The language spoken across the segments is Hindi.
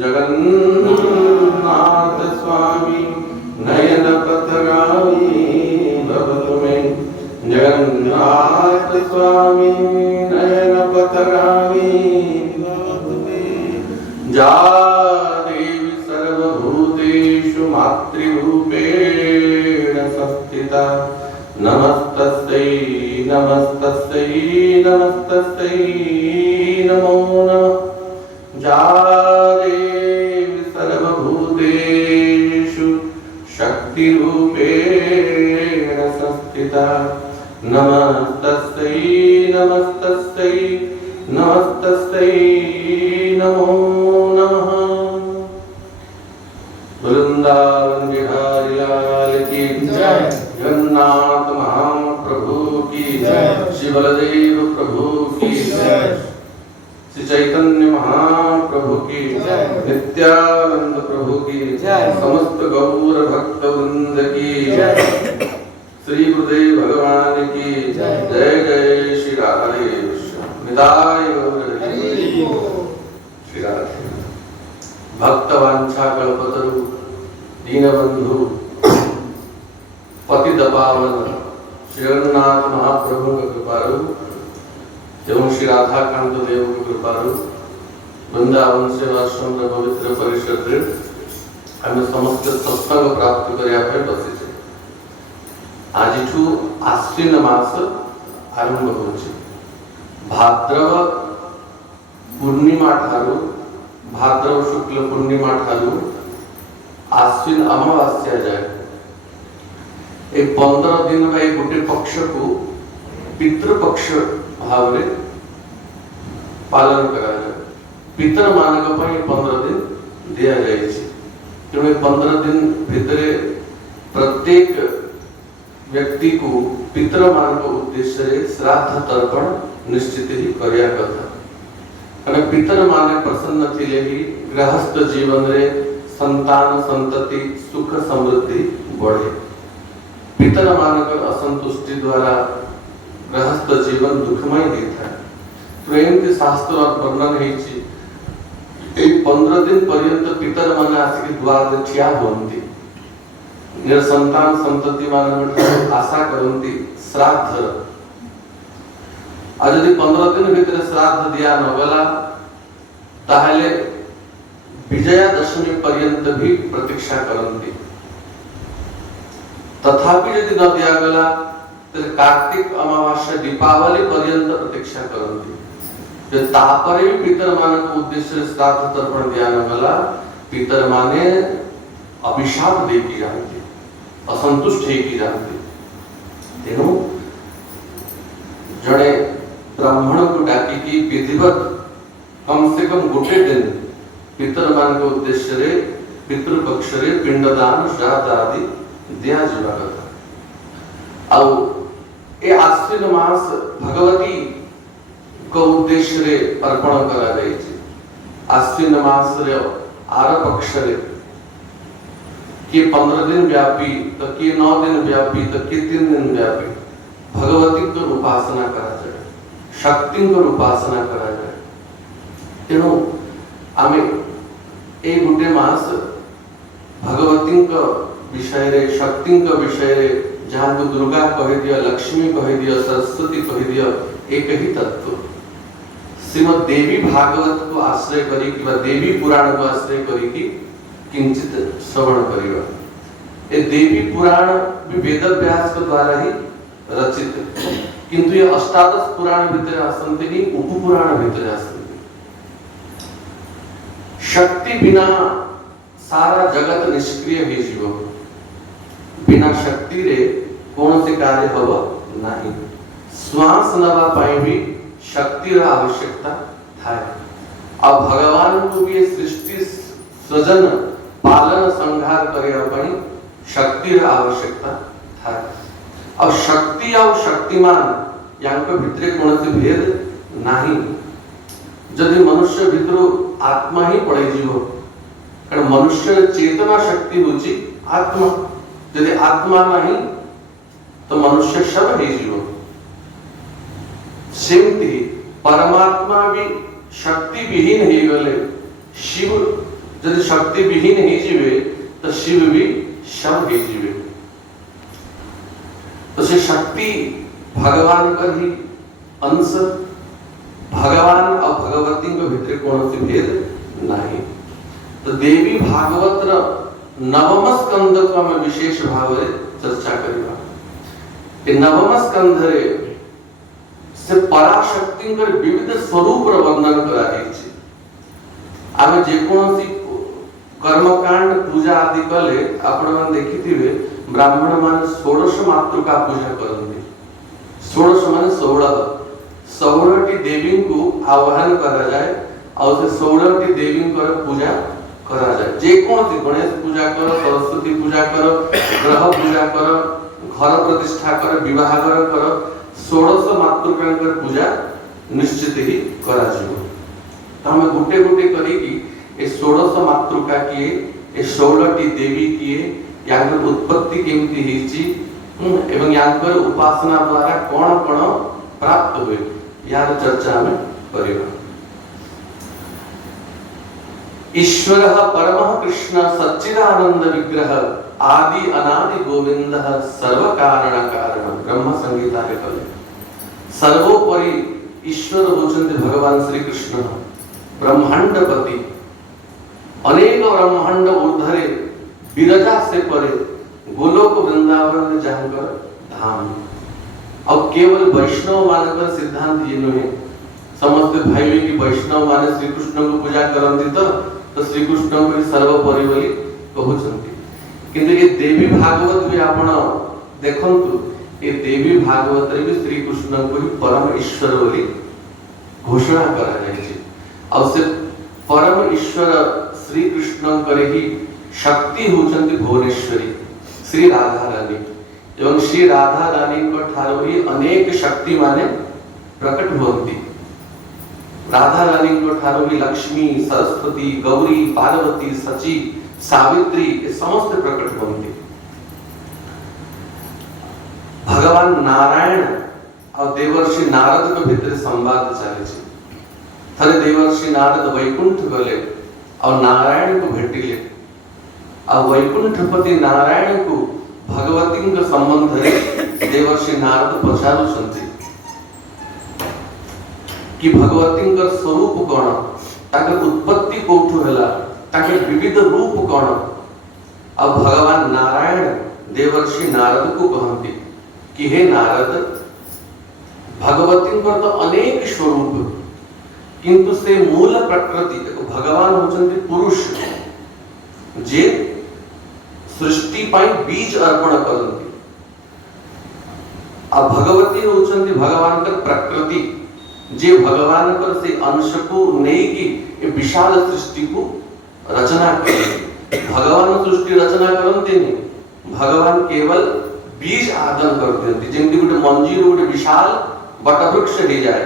जगन्नाथ स्वामी नयन पथगामी भव तुम्हें। जगन्नाथ स्वामी नयन पथगामी भव तुम्हें। जा देवी सर्वभूतेषु मातृरूपेण संस्थिता। नमस्तस्यै नमस्तस्यै नमस्तस्यै नमो नमः। जा देवी सर्वभूतेषु शक्तिरूपेण संस्थिता। नमस्तस्यै नमस्तस्यै नमस्तस्यै नमो नमः। वृंदावन बिहारी लाल की जय। जगन्नाथ महाप्रभु की जय। श्री बलदेव प्रभु की जय। श्री चैतन्य महाप्रभु की जय। नित्यानंद प्रभु की जय। समस्त गौर भक्त वृंद की जय। श्री गुरुदेव भगवान की जय। जय जय श्री राधे निताय गौर श्री राधे। भक्त वांछा कल्पतरु दीनबंधु पतित पावन श्री जगन्नाथ महाप्रभु के कृपारु एवं श्री राधाकांत देव के कृपारु वृंदावन से आश्रम पवित्र परिषद आम समस्त सत्संग प्राप्त करने बसी। आज आश्विन मास आरंभ हो भाद्रव पूर्णिमा ठारू भाद्रव शुक्ल पूर्णिमा ठारू आश्विन अमावास्या जाए 15 दिन गोटे पक्ष को पितृपक्ष भाव में पालन करा जाए। पितर मानक 15 दिन दिया जाए। तेणु 15 दिन भितर प्रत्येक व्यक्ति को पितर मानक उद्देश्य श्राद्ध तर्पण निश्चित ही करिया कथा। पितर माने प्रसन्न थिले ही गृहस्थ जीवन रे संतान संतति सुख समृद्धि बढ़े। पितर मानक असंतुष्टि द्वारा गृहस्थ जीवन दुखमय होता है। तो एमती शास्त्र वर्णन होती 15 दिन पर्यंत पितर माने आसिक द्वार ठिया हुअन्ति। संतान संतति माने आशा करती श्राद्ध। आज यदि 15 दिन भीतर श्राद्ध दिया न गला ताहले विजयादशमी पर्यंत भी प्रतीक्षा करती। तथापि यदि न दिया गला तो कार्तिक अमावास्या दीपावली पर्यंत प्रतीक्षा करती। तापरे भी पितर मानक उद्देश्य श्राद्ध तर्पण दिया न गला पितर माने अभिशाप दे की जानती असंतुष्ट है की जानती। तेणु जड़े ब्राह्मण को डाकी की विधिवत कम से कम गोटे दिन पितर मान के उद्देश्य रे पितृपक्ष रे पिंडदान श्राद्ध आदि दिया जावा कथा। आउ ए आश्विन मास भगवती को उद्देश्य रे अर्पण करा जाय छै। आश्विन मास रे आर पक्ष रे कि 15 दिन व्यापी तो कि 9 दिन व्यापी तो कि 3 दिन व्यापी भगवती को उपासना करा जाए। शक्ति को उपासना करा जाए। तेणु आमे ए गुटे मास भगवती को विषय रे शक्ति को विषय रे जहां को दुर्गा कह दिया लक्ष्मी कह दिया सरस्वती कह दिया एक ही तत्व श्रीमद देवी भागवत को आश्रय करी कि देवी पुराण को आश्रय करी कि किंचित श्रवण करिवा। ए देवी पुराण भी वेद व्यास के द्वारा ही रचित किंतु ये अष्टादश पुराण भीतर आसंति नहीं उपपुराण भीतर आसंति। शक्ति बिना सारा जगत निष्क्रिय हो जीव। बिना शक्ति रे कौन से कार्य हव नहीं। श्वास नवा पाए भी शक्ति रा आवश्यकता थाय। अब भगवान को भी सृष्टि सृजन पालन संहार करिया पई शक्ति रा आवश्यकता थाय। अब शक्ति और शक्तिमान यांको भितरे कौन से भेद नहीं। जदि मनुष्य भितर आत्मा ही पड़े जीव कारण मनुष्य चेतना शक्ति होची आत्मा। यदि आत्मा नहीं तो मनुष्य सब है जीव। सेमती परमात्मा भी शक्ति विहीन हो गले शिव जदि शक्ति विहीन ही जीवे तो शिव भी शव ही जीवे। तो से शक्ति भगवान का ही अंश, भगवान और भगवती के भीतर कौन से भेद नहीं। तो देवी भागवत नवम स्कंद को हम विशेष भाव चर्चा करिबा। ए नवम स्कंध से पराशक्ति विविध स्वरूप वर्णन कराଯାଇଛି। आमे जे कोनसी कर्मकांड पूजा आदि कले आपण मन देखिथिबे ब्राह्मण मान 16 मातृका पूजा करନ୍ତି। 16 माने 16 टी देवी को आह्वान करा जाए और से 16 टी देवी को पूजा करा जाए। जे कोनसी गणेश पूजा करो, सरस्वती पूजा करो, ग्रह पूजा करो, घर प्रतिष्ठा करो, विवाह करो, 16 मातृका पूजा निश्चित ही करा जिवो। तो हम गुटे गुटे करी कि ए 16 मातृका किए, ए 16 टी देवी किए, याकर उत्पत्ति केमती हिची एवं याकर उपासना द्वारा कोन कोन प्राप्त हुए यार चर्चा में करिबा। ईश्वरः परमः कृष्ण सच्चिदानंद विग्रह आदि अनादि गोविंदः सर्व कारण कारण ब्रह्म संगीता रे कले। सर्वोपरि ईश्वर होचंते भगवान श्री कृष्ण ब्रह्मांडपति, अनेक ब्रह्मांड ऊर्ध्वरे विरजा से परे गोलोक वृंदावन जहाँकर धाम। अब केवल वैष्णव मानकर सिद्धांत ये नहीं, समस्त भाई की वैष्णव माने श्री कृष्ण को पूजा करंती तो श्री कृष्ण को सर्वोपरि बोली कहउछंती। किंतु ये देवी भागवत भी आपण देखंतु, ये देवी भागवत रे भी श्री कृष्ण को ही परम ईश्वर बोली घोषणा करा जायछि। और से परम ईश्वर श्री कृष्ण करे ही शक्ति होचंती भुवनेश्वरी श्री राधा रानी। एवं श्री राधा रानी को ठारो ही अनेक शक्ति माने प्रकट होती। राधा रानी को ठारो ही लक्ष्मी, सरस्वती, गौरी, पार्वती, सची, सावित्री ये समस्त प्रकट होती। भगवान नारायण और देवर्षि नारद के भीतर संवाद चले छे। थरे देवर्षि नारद वैकुंठ गले और नारायण को भेटिले और वैकुंठपति नारायण को भगवती के संबंध रे देवर्षि नारद पचारुछंती कि भगवती का स्वरूप कोन, ताके उत्पत्ति कोठु हला, ताके विविध रूप कोन। अब भगवान नारायण देवर्षि नारद को कहंती कि हे नारद, भगवती का तो अनेक स्वरूप, किंतु से मूल प्रकृति भगवान होचंती पुरुष जे सृष्टि पाई बीज अर्पण करंती। अब भगवती होचंती भगवान का प्रकृति जे भगवान कर से अंश को नहीं की विशाल सृष्टि को रचना करते। भगवान सृष्टि रचना करते नहीं, भगवान केवल बीज आदान करते। जेमती गोटे मंजी गोटे विशाल वटवृक्ष हो जाए,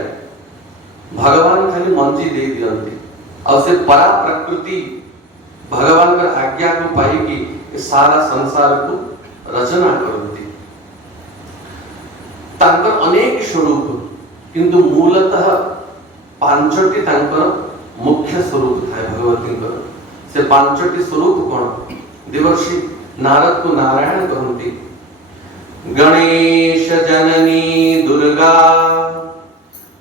भगवान खाली मंजी दे दियंती और से परा प्रकृति भगवान का आज्ञा को पाई कि सारा संसार को रचना करती। तांकर अनेक स्वरूप, किंतु मूलतः पांचटी तांकर मुख्य स्वरूप था भगवती का। से पांचटी स्वरूप कौन? देवर्षि नारद को नारायण कहती। गणेश जननी दुर्गा,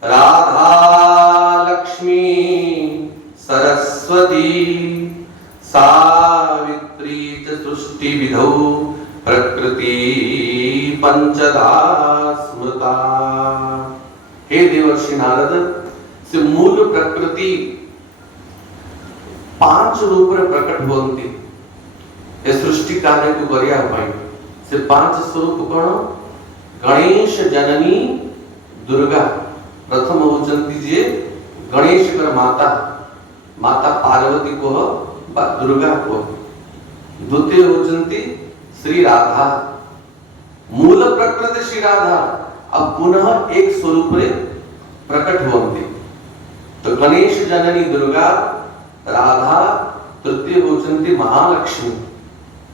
राधा लक्ष्मी सरस्वती, सावित्री च सृष्टि विधौ प्रकृति पंचदा स्मृता। हे देवर्षि नारद, से मूल प्रकृति 5 रूप रे प्रकट होती। ए सृष्टि कार्य को करिया पाई से 5 स्वरूप कोन? गणेश जननी दुर्गा, प्रथम होचंती जे गणेश कर माता, माता पार्वती को बा दुर्गा को। द्वितीय होचंती श्री राधा, मूल प्रकृति श्री राधा अब पुनः एक स्वरूप रे प्रकट होती। तो गणेश जननी दुर्गा, राधा, तृतीय होचंती महालक्ष्मी,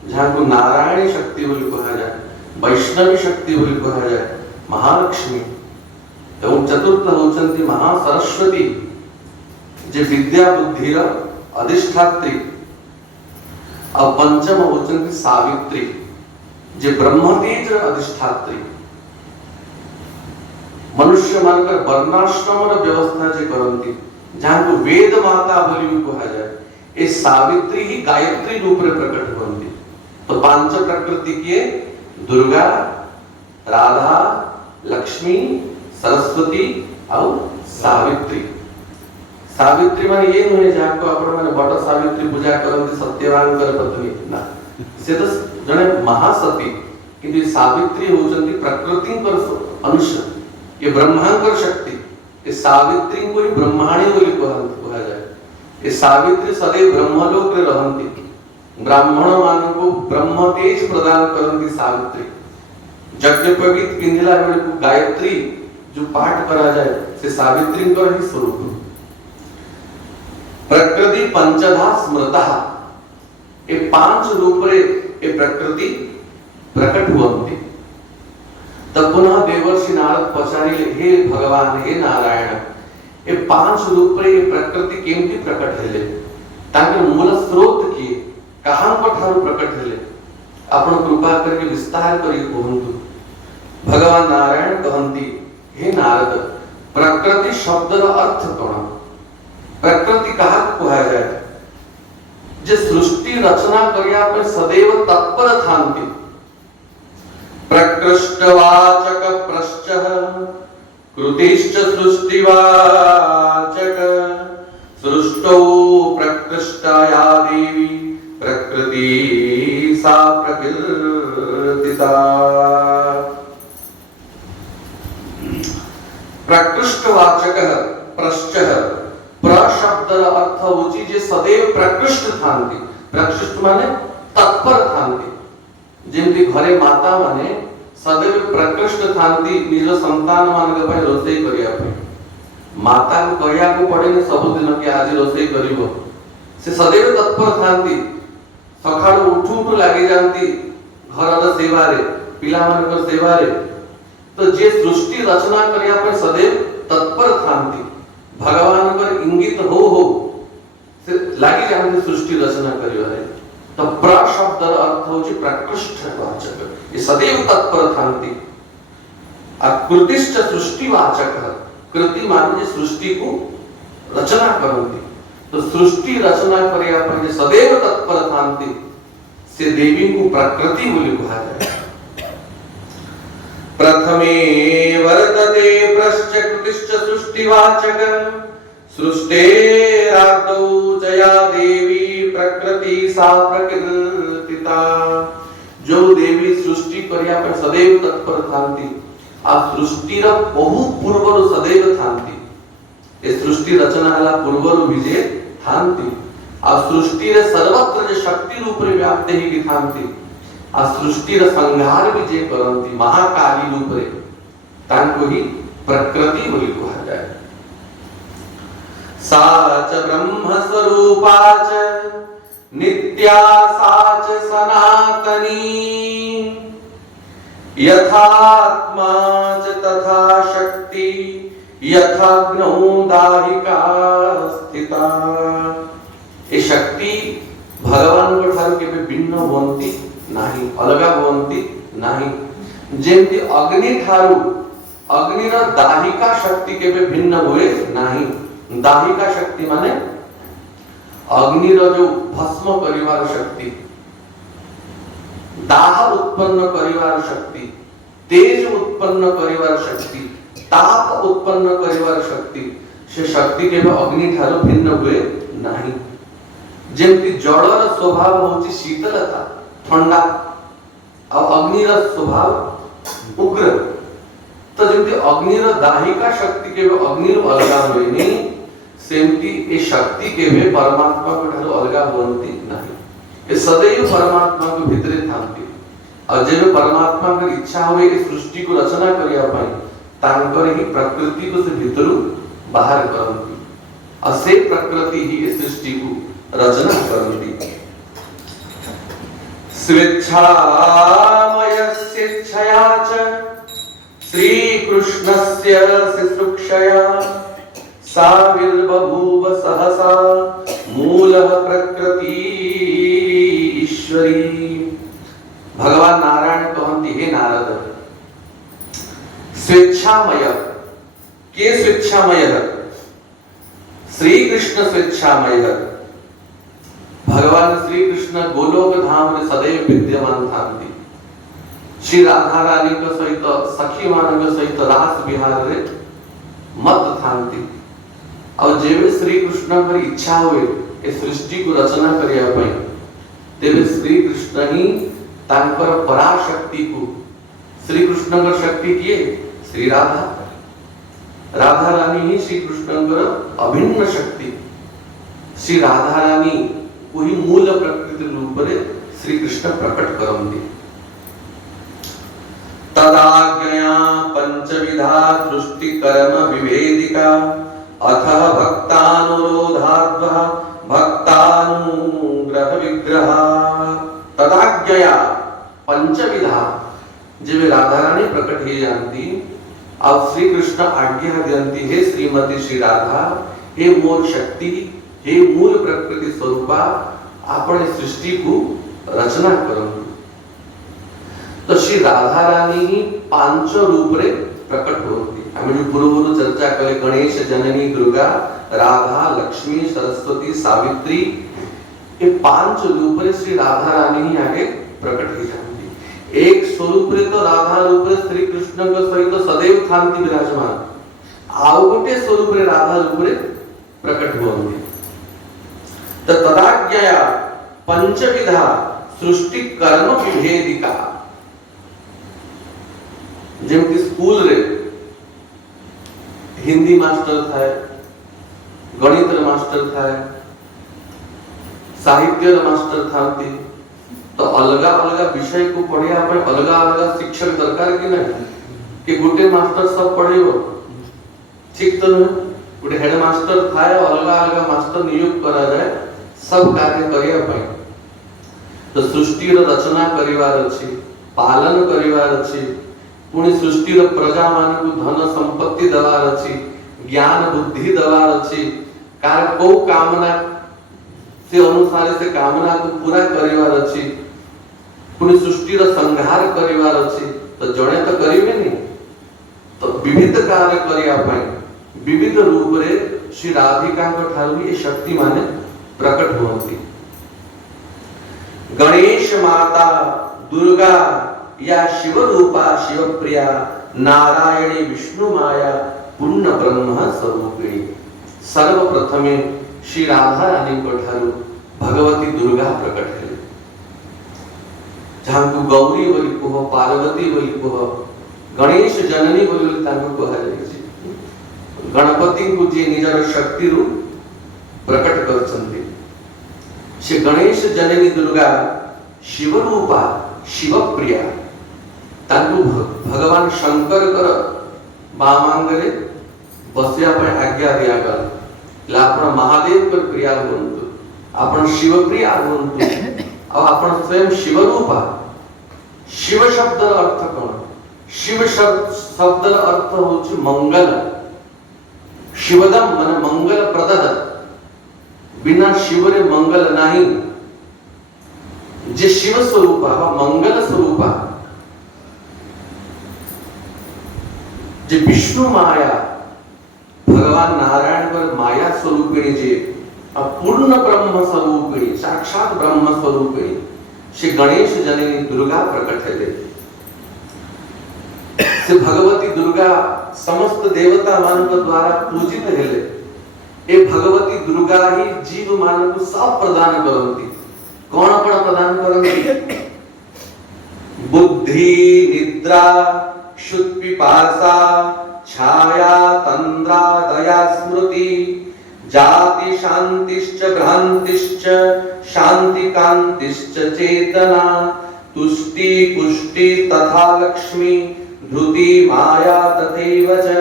जहां को नारायणी शक्ति बोली कहा जाए, वैष्णवी शक्ति बोली कहा जाए महालक्ष्मी। एवं चतुर्थ होचंती महासरस्वती, जे विद्या बुद्धिर अधिष्ठात्री अब पंचम होचंती सावित्री जे ब्रह्मतेज अधिष्ठात्री मनुष्य मानकर वर्णाश्रम व्यवस्था जे करती जहां को वेद माता बोली भी कहा जाए ए सावित्री ही गायत्री रूप रे प्रकट होती। तो पांच प्रकृति किए दुर्गा राधा लक्ष्मी सरस्वती और सावित्री। सावित्री मान ये नुहे जहाँ को आपण माने बड़ सावित्री पूजा करते सत्यवानकर पत्नी ना से तो जने महासती किंतु सावित्री होचंती प्रकृति कर अंश ये ब्रह्मांकर शक्ति ये सावित्री को ही ब्रह्माणी बोली कहा जाए। ये सावित्री सदैव ब्रह्मलोक रे रहंती ब्राह्मण मान को ब्रह्म तेज प्रदान करती सावित्री। यज्ञोपवीत पिंजला बेले को गायत्री जो पाठ करा जाए से सावित्री का ही स्वरूप। प्रकृति पंचधा स्मृता ये पांच रूप रे ये प्रकृति प्रकट हुवंती। तब पुनः देवर्षि नारद पचारिले हे भगवान हे नारायण ये पांच रूप रे ये प्रकृति केमती प्रकट हेले ताकि मूल स्रोत किए कहां को ठारू प्रकट हेले आपण कृपा करके विस्तार करी कहंतु। भगवान नारायण कहंती हे नारद प्रकृति शब्द रो अर्थ कोन प्रकृति कहा कहा जाए जे सृष्टि रचना करिया पर सदैव तत्पर थांती। प्रकृष्टवाचक प्रश्चः कृतिश्च सृष्टिवाचक सृष्टौ प्रकृष्टाया देवी प्रकृति सा प्रकृतिता। प्रकृष्टवाचक प्रश्चः प्रशब्द अर्थ होची जे सदैव प्रकृष्ट थांती। प्रकृष्ट माने तत्पर थांती जेमती घरे माता माने सदैव प्रकृष्ट थांती निज संतान मान के पय रोसई करिया पे माता को कहिया को पड़े ने सब दिन के आज रोसई करिवो से सदैव तत्पर थांती। सखाळु उठू उठू लागि जानती घर सेवा रे पिला मान को सेवा रे। तो जे सृष्टि रचना करिया पे सदैव तत्पर थांती भगवान पर इंगित हो से लागि जानती सृष्टि रचना करियो रे। तो प्रशब्द अर्थ होची प्रकृष्ट वाचक ये सदैव तत्पर थांती। कृतिश्च सृष्टिवाचक कृति माने सृष्टि को रचना करती। तो सृष्टि रचना करिया पर सदैव तत्पर थांती से देवी को प्रकृति बोली कहा जाए। प्रथमे वर्तते प्रश्च कृतिश्च सृष्टिवाचक सृष्टेरादौ जया देवी प्रकृति सा प्रकृतिता। जो देवी सृष्टि करिया पर सदैव तत्पर थांती आ सृष्टि र बहु पूर्वरु सदैव थांती। ए सृष्टि रचना हला पूर्वरु विजय थांती आ सृष्टि रे सर्वत्र जे शक्ति रूप रे व्याप्त ही की थांती आ सृष्टि रे संहार विजय करंती महाकाली रूप रे तांको ही प्रकृति बोली कहा जाए। सा च ब्रह्म स्वरूपा च नित्या सा च सनातनी यथात्मा च तथा शक्ति यथाग्नौ दाहिका स्थिता। ये शक्ति भगवान को ठारू केबे भिन्न होंती नाही अलगा होंती नाही। जेमती अग्नि ठारू अग्नि र दाहिका शक्ति केबे भिन्न हुए नाही। दाहिका शक्ति माने अग्नि रो जो भस्म करिवार शक्ति दाह उत्पन्न करिवार शक्ति तेज उत्पन्न करिवार शक्ति ताप उत्पन्न करिवार शक्ति से शक्ति केबे अग्नि ठारो भिन्न हुए नाही। जेमती जड़र स्वभाव होची शीतलता ठंडा और अग्नि रो स्वभाव उग्र। तो जेमती अग्नि रो दाहिका शक्ति केबे अग्नि रो अलगा होए नहीं सेमती ए शक्ति केबे परमात्मा को ठारो अलगा होंती नाही। ए सदैव परमात्मा को भीतरे थांती और जेबे परमात्मा की इच्छा होए इस सृष्टि को रचना करिया पाई तांकर ही प्रकृति को से भीतरु बाहर करंती और से प्रकृति ही इस सृष्टि को रचना करंती। स्वेच्छामयस्य इच्छया च श्री कृष्णस्य शुश्रूषया साविर्बभूव सहसा मूलः प्रकृति ईश्वरी भगवान नारायण कहती हे नारद स्वेच्छामय के स्वेच्छामय श्री कृष्ण स्वेच्छामय भगवान श्री कृष्ण गोलोक धाम रे सदैव विद्यमान थांती श्री राधा रानी के सहित सखी मान सहित रास विहार रे मत थांती और जेबे श्री कृष्ण की इच्छा हुए ए सृष्टि को रचना करिया पई तेबे श्री कृष्ण ही तांकर पराशक्ति को श्री कृष्ण का शक्ति किए श्री राधा राधा रानी ही श्री कृष्ण का अभिन्न शक्ति श्री राधा रानी वही मूल प्रकृति रूप रे श्री कृष्ण प्रकट करंती तदाज्ञया पंचविधा सृष्टि कर्म विभेदिका अथ भक्तानुरोधाद्व भक्तानुग्रह विग्रह तदाज्ञया पंचविधा जब राधा रानी प्रकट ही जानती अब श्री कृष्ण आज्ञा देती है श्रीमती श्री राधा हे मोर शक्ति हे मूल प्रकृति स्वरूपा अपने सृष्टि को रचना करंतु तो श्री राधा रानी ही पांच रूप रे प्रकट होती हमें जो पूर्व चर्चा कले गणेश जननी दुर्गा राधा लक्ष्मी सरस्वती सावित्री ये पांच रूप रे श्री राधा रानी ही आगे प्रकट ही जानती एक स्वरूप रे तो राधा रूप रे श्री कृष्ण के सहित सदैव थांती विराजमान आउ गोटे स्वरूप रे राधा रूप रे प्रकट होती तो तदाज्ञया पंचविधा सृष्टि कर्म विभेदिका जेमती स्कूल रे हिंदी मास्टर थाए गणित मास्टर थाए साहित्य मास्टर थांती तो अलग अलग विषय को पढ़िया अलग अलग शिक्षक दरकार कि नहीं कि गोटे मास्टर सब पढ़ेबो ठीक तो नहीं गोटे हेड मास्टर थाए अलग अलग मास्टर नियुक्त करा जाए सब कार्य करिया पई तो सृष्टि रो रचना करिवार अछि पालन करिवार अछि पुणी सृष्टि रो प्रजा मान को धन संपत्ति दवार अछि ज्ञान बुद्धि दवार अछि कार को कामना से अनुसार से कामना को पूरा करिवार अछि पुणी सृष्टि रो संहार करिवार अछि तो जणे तो करिवे नहीं तो विविध कार्य करिया पई विविध रूप रे श्री राधिका को ठारू ये शक्ति माने प्रकट होती गणेश माता दुर्गा या शिव रूपा शिव प्रिया नारायणी विष्णु माया पूर्ण ब्रह्म स्वरूपिणी सर्वप्रथमे श्री राधा रानी को ठारू भगवती दुर्गा प्रकट है जहां को गौरी बोली को पार्वती बोली को गणेश जननी बोली तांको कहा जाय गणपति को जे निजर शक्ति रूप प्रकट करछन्ति से गणेश जननी दुर्गा शिव रूपा शिव प्रिया तांको भगवान शंकर कर बामांगरे बसिया पर आज्ञा दिया गल लापन महादेव कर प्रिया होंतु आपण शिव प्रिया होंतु और आपण स्वयं शिव रूपा शिव शब्द अर्थ कोन शिव शब्द अर्थ होछि मंगल शिवदम मन मंगल प्रदद बिना शिव रे मंगल नहीं जे शिव स्वरूप मंगल स्वरूप जे विष्णु माया भगवान नारायण पर माया स्वरूपिणी जे पूर्ण ब्रह्म स्वरूपिणी साक्षात ब्रह्म स्वरूपिणी श्री गणेश जननी दुर्गा प्रकट है से भगवती दुर्गा समस्त देवता मान द्वारा पूजित हेले ए भगवती दुर्गा ही जीव मान को सब प्रदान करती कौन पण प्रदान करती बुद्धि निद्रा शुद्ध पिपासा छाया तंद्रा दया स्मृति जाति शांतिश्च भ्रांतिश्च शांति कांतिश्च चेतना तुष्टि पुष्टि तथा लक्ष्मी धृति माया तथैव च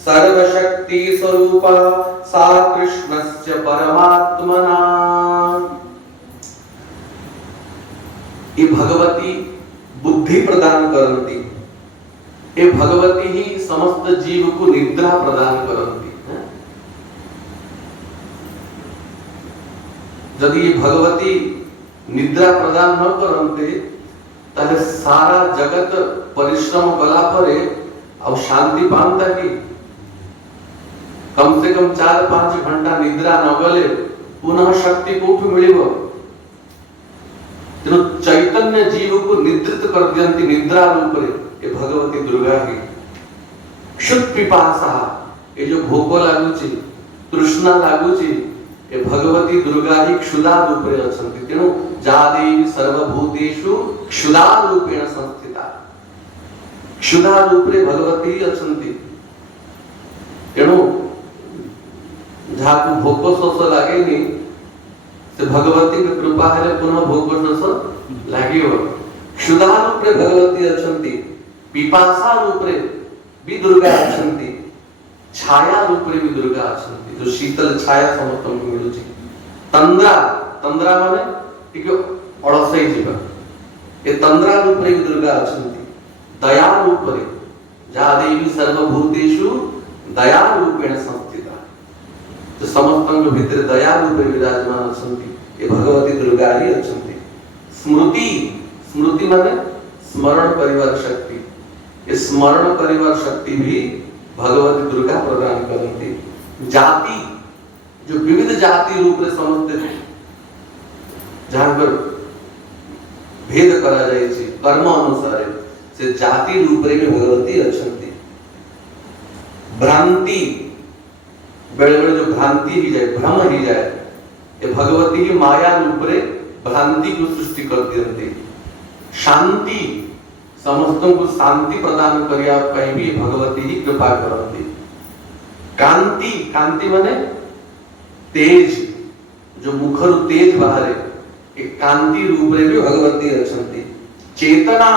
सर्वशक्ति स्वरूपा सा कृष्णस्य परमात्मना ये भगवती बुद्धि प्रदान करती ये भगवती ही समस्त जीव को निद्रा प्रदान करती यदि ये भगवती निद्रा प्रदान न करते ताले सारा जगत परिश्रम कला परे अब शांति पाता कि कम से कम 4-5 घंटा निद्रा न गले पुनः शक्ति कोठु मिलिबो। तेणु चैतन्य जीव को निद्रित कर दियंती निद्रा रूप रे ये भगवती दुर्गा की क्षुत पिपासा ये जो भोक लागुची तृष्णा लागुची ये भगवती दुर्गा ही क्षुधा रूप रे अछंती। तेणु जा देवी सर्वभूतेषु क्षुधा रूपेण संस्थिता क्षुधा रूप रे भगवती अछंती। तेणु जहाँ को भोक शोष लागेनी से भगवती के कृपा है पुनः भोक शोष लागियो। क्षुधा रूप रे भगवती अछंती पिपासा रूप रे भी दुर्गा अछंती छाया रूप रे भी दुर्गा अछंती जो शीतल छाया समस्त को मिलुची। तंद्रा तंद्रा माने टिके अड़सई जीवा ये तंद्रा रूप रे भी दुर्गा अछंती। दया रूप रे जा देवी सर्वभूतेषु दया रूपेण संस्थिता जो समस्त भीतर दया रूपे विराजमान अछंती ये भगवती दुर्गा ही अछंती। स्मृति स्मृति माने स्मरण करिवार शक्ति ये स्मरण करिवार शक्ति भी भगवती दुर्गा प्रदान करती। जाति जो विविध जाति रूप रे समझते थे जहां पर भेद करा जाए छी कर्म अनुसार से जाति रूप रे भगवती अछंती। भ्रांति बेले बेले जो भ्रांति ही जाए भ्रम ही जाए ये भगवती की माया रूप रे भ्रांति को सृष्टि कर दियंती। शांति समस्तों को शांति प्रदान करिया पई भी भगवती ही कृपा करती। कांति कांति माने तेज जो मुखरु तेज बाहरे एक कांति रूप रे भी भगवती अछंती। चेतना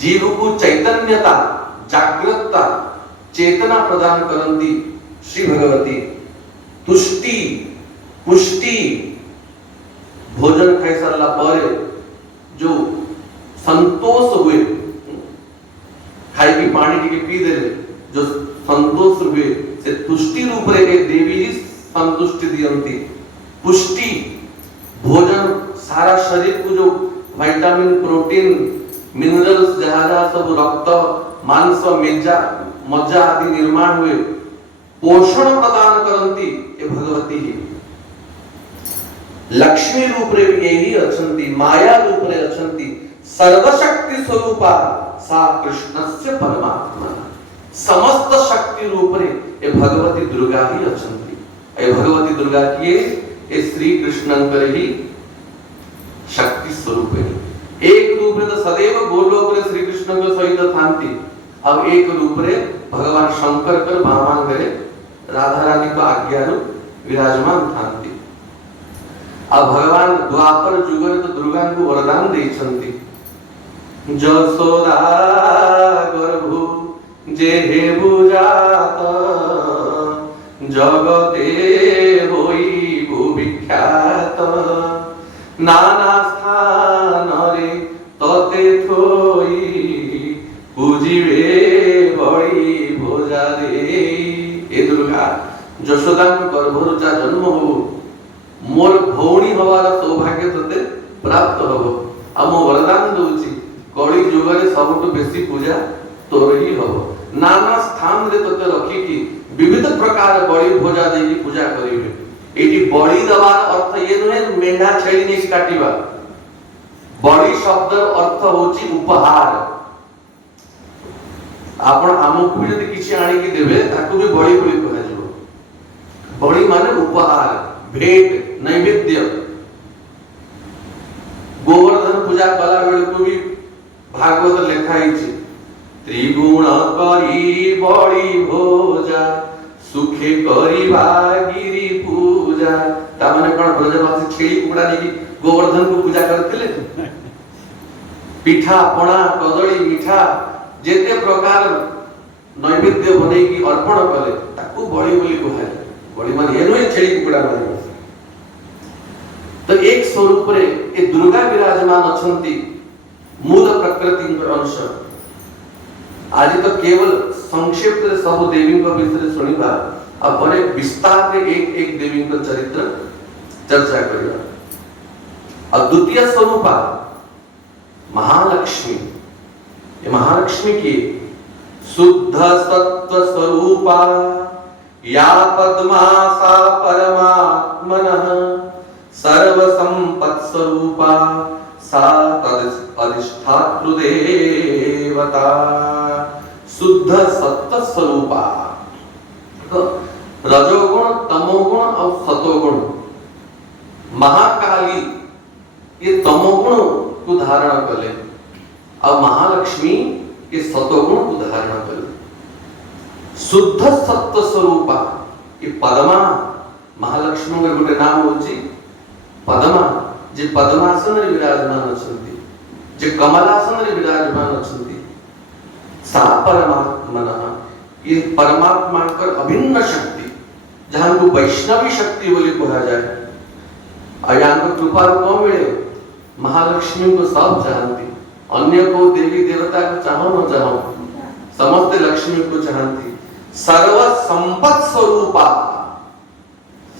जीव को चैतन्यता जागृतता चेतना प्रदान करती श्री भगवती। तुष्टि पुष्टि भोजन खाई सारला परे जो संतोष हुए खाई पी पानी टिके पी देले जो संतोष हुए से तुष्टि रूप रे देवी ही संतुष्टि दियंती। पुष्टि भोजन सारा शरीर को जो विटामिन प्रोटीन मिनरल्स जहाँ सब रक्त मांस मेजा मज्जा आदि निर्माण हुए पोषण प्रदान करती ये भगवती ही। लक्ष्मी रूप रे यही अछंती माया रूप रे अछंती सर्वशक्ति स्वरूपा सा कृष्णस्य परमात्मा समस्त शक्ति रूप रे ये भगवती दुर्गा ही अछंती। ये भगवती दुर्गा की ये श्री कृष्णंकर ही शक्ति स्वरूप है। एक रूप रे तो सदैव गोलोक रे श्री कृष्ण के सहित थांती अब एक रूप रे भगवान शंकर कर भामान करे राधा रानी को आज्ञा विराजमान थांती। अब भगवान द्वापर जुग रे तो दुर्गा को वरदान देछंती। जसोदा गर्भु जेहे बुझात जगते होई विख्यात नाना स्थान रे तते थोई पूजिबे बड़ी भोजा रे। ए दुर्गा जशोदा को गर्भरु जा जन्म हो मोर भौणी हवार सौभाग्य तते प्राप्त हबो आ मो वरदान दोची कली जुग रे सबटु बेसी पूजा तोर ही हबो। नाना स्थान रे तते रखी की विविध प्रकार बड़ी भोजा देकी पूजा करिवे। एटी बड़ी दवार अर्थ ये नहे मेंढा छेली नि काटिबा। बड़ी शब्द अर्थ होची उपहार। आपण आमକୁ भी यदि किछि आणी की देबे ताकू भी बड़ी बड़ी कहा जिवो। बड़ी माने उपहार भेंट नैवेद्य। गोवर्धन पूजा कला बेले को भी भागवत लेखा हिची त्रिगुण करी बड़ी भोजा सुखे करी गिरी पूजा। ता माने कोन ब्रजवासी छेली कुकुड़ा नेकी गोवर्धन को पूजा करथिले। पिठा पणा कदली मिठा जेते प्रकार नैवेद्य बनै की अर्पण कले ताकू बड़ी बोली कहा। बड़ी माने एनो छेली कुकुड़ा माने तो एक स्वरूप रे ए दुर्गा विराजमान अछंती मूल प्रकृति अंश। आज तो केवल संक्षेप रे सब देवी को विषय सुनिबा आ परे विस्तार रे एक एक देवी को चरित्र चर्चा करिया। और द्वितीय स्वरूपा महालक्ष्मी। ये महालक्ष्मी की शुद्ध सत्व स्वरूपा या पद्मा सा परमात्मनः सर्व संपत् स्वरूपा सा अधिष्ठातृ देवता। शुद्ध सत्व स्वरूपा, तो रजोगुण, तमोगुण और सतोगुण। महाकाली ये तमोगुण को धारण कले और महालक्ष्मी ये सतोगुण को धारण कले। शुद्ध सत्व स्वरूपा ये पद्मा। महालक्ष्मी के गोटे नाम होची पद्मा, जे पद्मासन रे विराजमान अछंती, जे कमलासन रे विराजमान अछंती। सा परमात्मनः ये परमात्मा कर अभिन्न शक्ति, जहां को वैष्णवी शक्ति बोली कहा जाए। अयान को कृपा को मिले, महालक्ष्मी को सब जानती, अन्य को देवी देवता को चाहो न चाहो, समस्त लक्ष्मी को चाहती। सर्व संपत् स्वरूपा,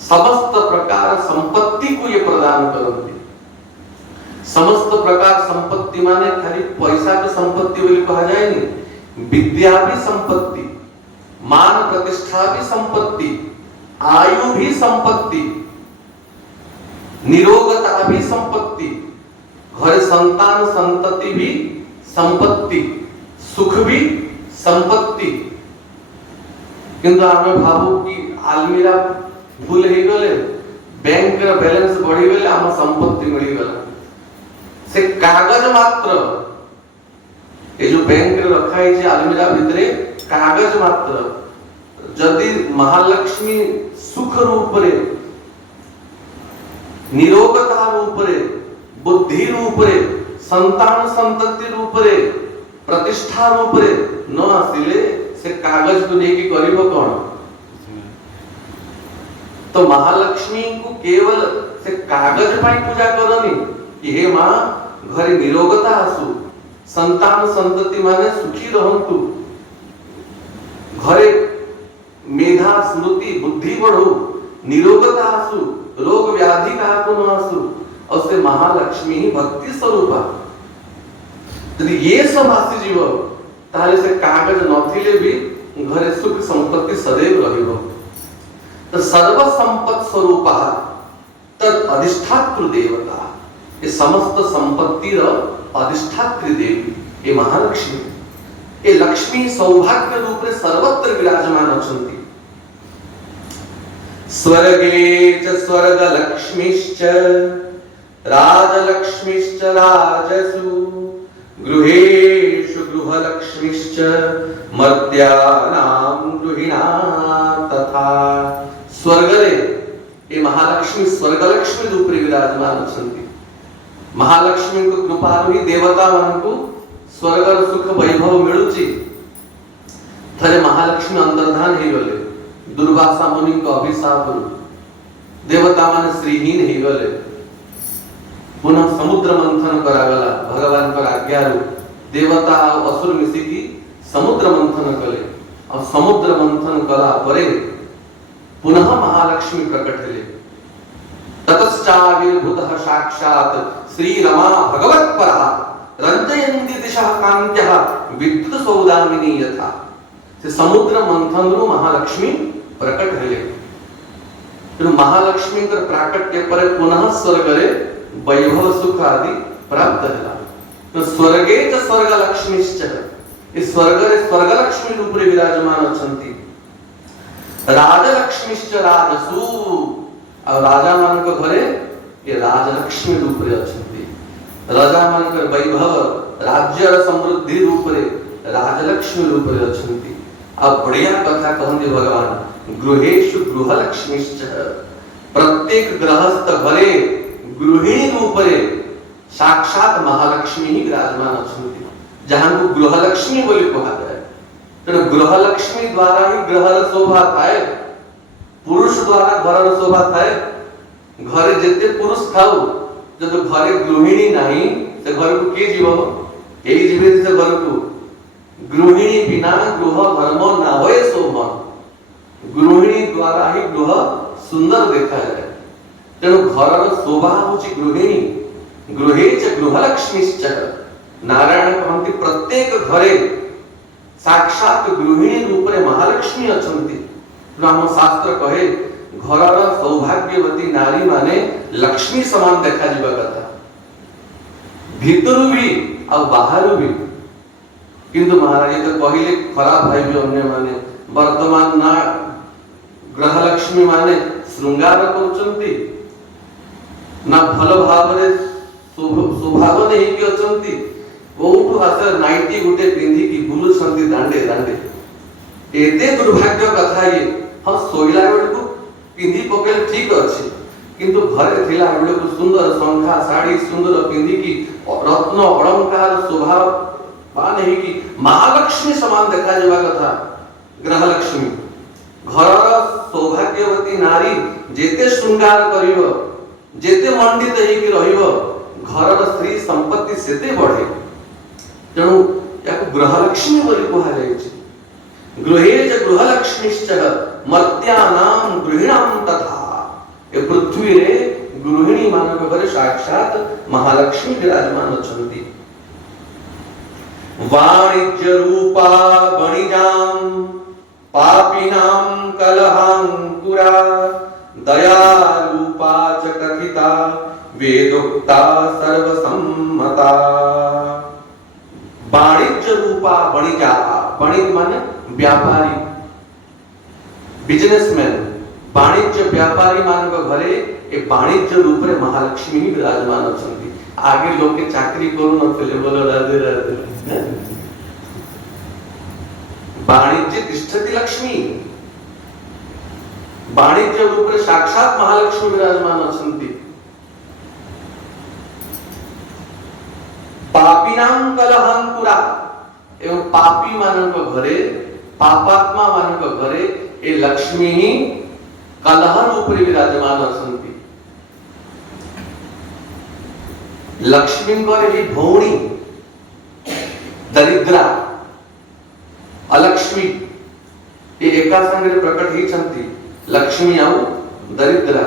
समस्त प्रकार संपत्ति को ये प्रदान करती। समस्त प्रकार संपत्ति माने खाली पैसा की संपत्ति बोली कहा जाए नहीं, विद्या भी संपत्ति, मान प्रतिष्ठा भी संपत्ति, आयु भी संपत्ति, निरोगता भी संपत्ति, घर संतान संतति भी संपत्ति, सुख भी संपत्ति। किंतु आमे भावु कि आलमीरा भूल ही गले, बैंक रा बैलेंस बढ़ी गले, आम संपत्ति मिली गला। से कागज मात्र, ये जो बैंक रे रखा है आलमीरा भितरे कागज मात्र, जदि महालक्ष्मी सुख रूप रे, निरोगता रूप रे, बुद्धि रूप रे, संतान संतति रूप रे, प्रतिष्ठा रूप रे न आसिले से कागज को लेके करिबो कौन? तो महालक्ष्मी को केवल से कागज पाई पूजा करनी कि हे मां घरे निरोगता आसु, संतान संतति माने सुखी रहंतु, घरे मेधा स्मृति बुद्धि बढ़ो, निरोगता आसु, रोग व्याधि का को न आसु, और से महालक्ष्मी ही भक्ति स्वरूपा। यदि ये सब आसी जीव ताले से कागज नथिले भी घरे सुख संपत्ति सदैव रहिबो। तो सर्व संपत् स्वरूपा तद अधिष्ठातृ देवता, ये समस्त संपत्ति र अधिष्ठात्री देवी ये महालक्ष्मी। ये लक्ष्मी सौभाग्य रूप में सर्वत्र विराजमान अछंती। स्वर्गे च स्वर्ग लक्ष्मीश्च राजलक्ष्मीश्च राजसु गृहेषु गृहलक्ष्मीश्च मर्त्यानां गृहिणा तथा। स्वर्ग रे ये महालक्ष्मी स्वर्गलक्ष्मी रूप रे विराजमान अछंती। महालक्ष्मी को कृपारु ही देवता मानकु स्वर्ग सुख वैभव मिलुची। थरे महालक्ष्मी अंतर्धान ही गले, दुर्वासा मुनि को अभिशाप देवता माने श्रीहीन ही गले। पुनः समुद्र मंथन करागला भगवान पर आज्ञा रु देवता और असुर मिसिकी समुद्र मंथन कले और समुद्र मंथन कला परे पुनः महालक्ष्मी प्रकट हेले। ततश्चाविर्भूतः साक्षात् श्री रमा भगवत्परा रंजयन्ति दिशः कान्त्यः विद्युत सौदामिनी यथा। से समुद्र मंथन रु महालक्ष्मी प्रकट हेले। तो महालक्ष्मी कर प्राकट्य पर पुनः स्वर्ग रे वैभव सुख आदि प्राप्त होला। तो स्वर्गे च स्वर्ग लक्ष्मीश्च, इस स्वर्ग रे स्वर्ग लक्ष्मी रूप रे विराजमान अछंती। राजलक्ष्मीश्च राजसु, और राजा मान को घरे ये राजलक्ष्मी रूप रे अछंती। राजा मान कर वैभव राज्य समृद्धि रूप रे राजलक्ष्मी रूप रे अछंती। अब बढ़िया कथा कहंती भगवान, गृहेषु गृहलक्ष्मीश्च, प्रत्येक गृहस्थ घरे गृहिणी रूप रे साक्षात महालक्ष्मी ही विराजमान अछंती। जहां को गृहलक्ष्मी बोली कहा जाए। तो गृहलक्ष्मी द्वारा ही ग्रहर शोभा थाए, पुरुष द्वारा घरर शोभा थाए। घरे जेते पुरुष थाउ जब घरे गृहिणी नहीं से घर को के जीव एई जीवे से घर को गृहिणी बिना गृह धर्म ना होए शोभन। गृहिणी द्वारा ही गृह सुंदर देखा जाए। तेणु घर शोभा होची गृहिणी गृहे च गृहलक्ष्मीश्च नारायण कहते प्रत्येक घरे साक्षात गृहिणी रूप रे महालक्ष्मी अछंती राम शास्त्र कहे घर सौभाग्यवती नारी माने लक्ष्मी समान देखा जीवा कथा भीतर भी और बाहर भी किंतु महाराज तो कहले खराब भाई अन्य माने वर्तमान ना गृहलक्ष्मी माने श्रृंगार करुचंती ना भल भाव रे स्वभाव नहीं कि अचंती कोठु आसे नाइटी गुटे पिंधी की बुलु संती दांडे दांडे एते दुर्भाग्य कथा ये हम सोइला बेल को पिंधी पकेल ठीक अछि किंतु घरे थिला बेल को सुंदर संखा साड़ी सुंदर पिंधी की रत्न अलंकार स्वभाव पाने ही की महालक्ष्मी समान देखा जेबा कथा गृहलक्ष्मी घर सौभाग्यवती नारी जेते श्रृंगार करिवो जेते मंडित हेकि रहिवो घर स्त्री संपत्ति सेते बढ़े तेणु याको गृहलक्ष्मी बोली कहा जायछि गृहे च गृहलक्ष्मीश्च मर्त्यानां गृहिणां तथा ए पृथ्वी रे गृहिणी मानक घरे साक्षात महालक्ष्मी विराजमान अछंती वाणिज्य रूपा वणिजां पापिनां कलहांकुरा दया रूपा च कथिता वेदोक्ता सर्वसम्मता वाणिज्य रूपा वणिजा वणिज माने व्यापारी बिजनेसमैन वाणिज्य व्यापारी मान घरे ए वाणिज्य रूप रे महालक्ष्मी ही विराजमान अछंती आगे लोग के चाकरी करू नथिले बोलो राधे राधे वाणिज्य तिष्ठति लक्ष्मी वाणिज्य रूप रे साक्षात महालक्ष्मी विराजमान अछंती पापीनां कलहांकुरा एवं पापी मानक घरे पापात्मा मानक घरे ए लक्ष्मी ही कलह रूप रे विराजमान अछंती लक्ष्मी कर ही भौणी दरिद्रा अलक्ष्मी ये एका संगे प्रकट ही छंती लक्ष्मी आउ दरिद्रा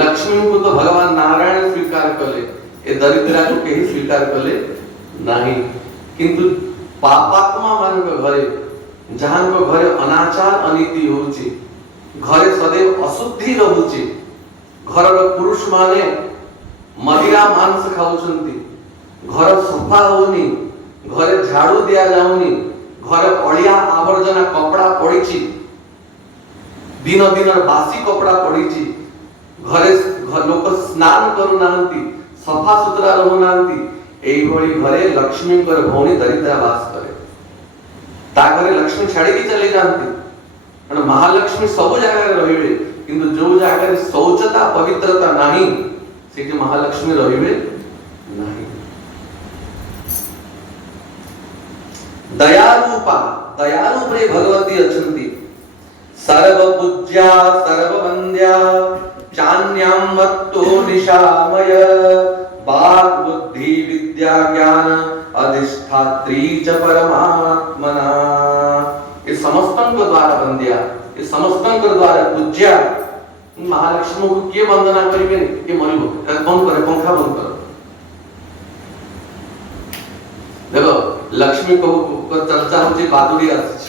लक्ष्मी को तो भगवान नारायण स्वीकार कले ए दरिद्रा को केही स्वीकार कले नाही किंतु पापात्मा मानक घरे जहां को घरे अनाचार अनीति होउची घरे सदैव अशुद्धि रहउची घर पुरुष माने मदिरा मांस खाउचंती घर सफा होनी घरे झाड़ू दिया जाउनी घर अलिया आवर्जना कपड़ा पड़ीची दिन दिन बासी कपड़ा पड़ीची घरे लोक स्नान करू नांती सफा सुतरा रहू नांती एई भली घरे लक्ष्मी कर भौणी दरिद्रा वास करे ता घरे लक्ष्मी छाड़ी की चले जानती अन महालक्ष्मी सब जगह रे रहिबे किंतु जो जगह रे शौचता पवित्रता नाही सेठी महालक्ष्मी रहिबे नाही दयालु रे भगवती अछंती सर्व पूज्या सर्व वंद्या चान्यां मत्तो निशामय वाग बुद्धि विद्या ज्ञान अधिष्ठात्री च परमात्मना ये समस्तन को द्वारा वंद्या ये समस्तन को द्वारा पूज्या महालक्ष्मी को के वंदना करिबे के मरिबो कौन करे पंखा बंद करो देखो लक्ष्मी को चर्चा होची बादुड़ी आसी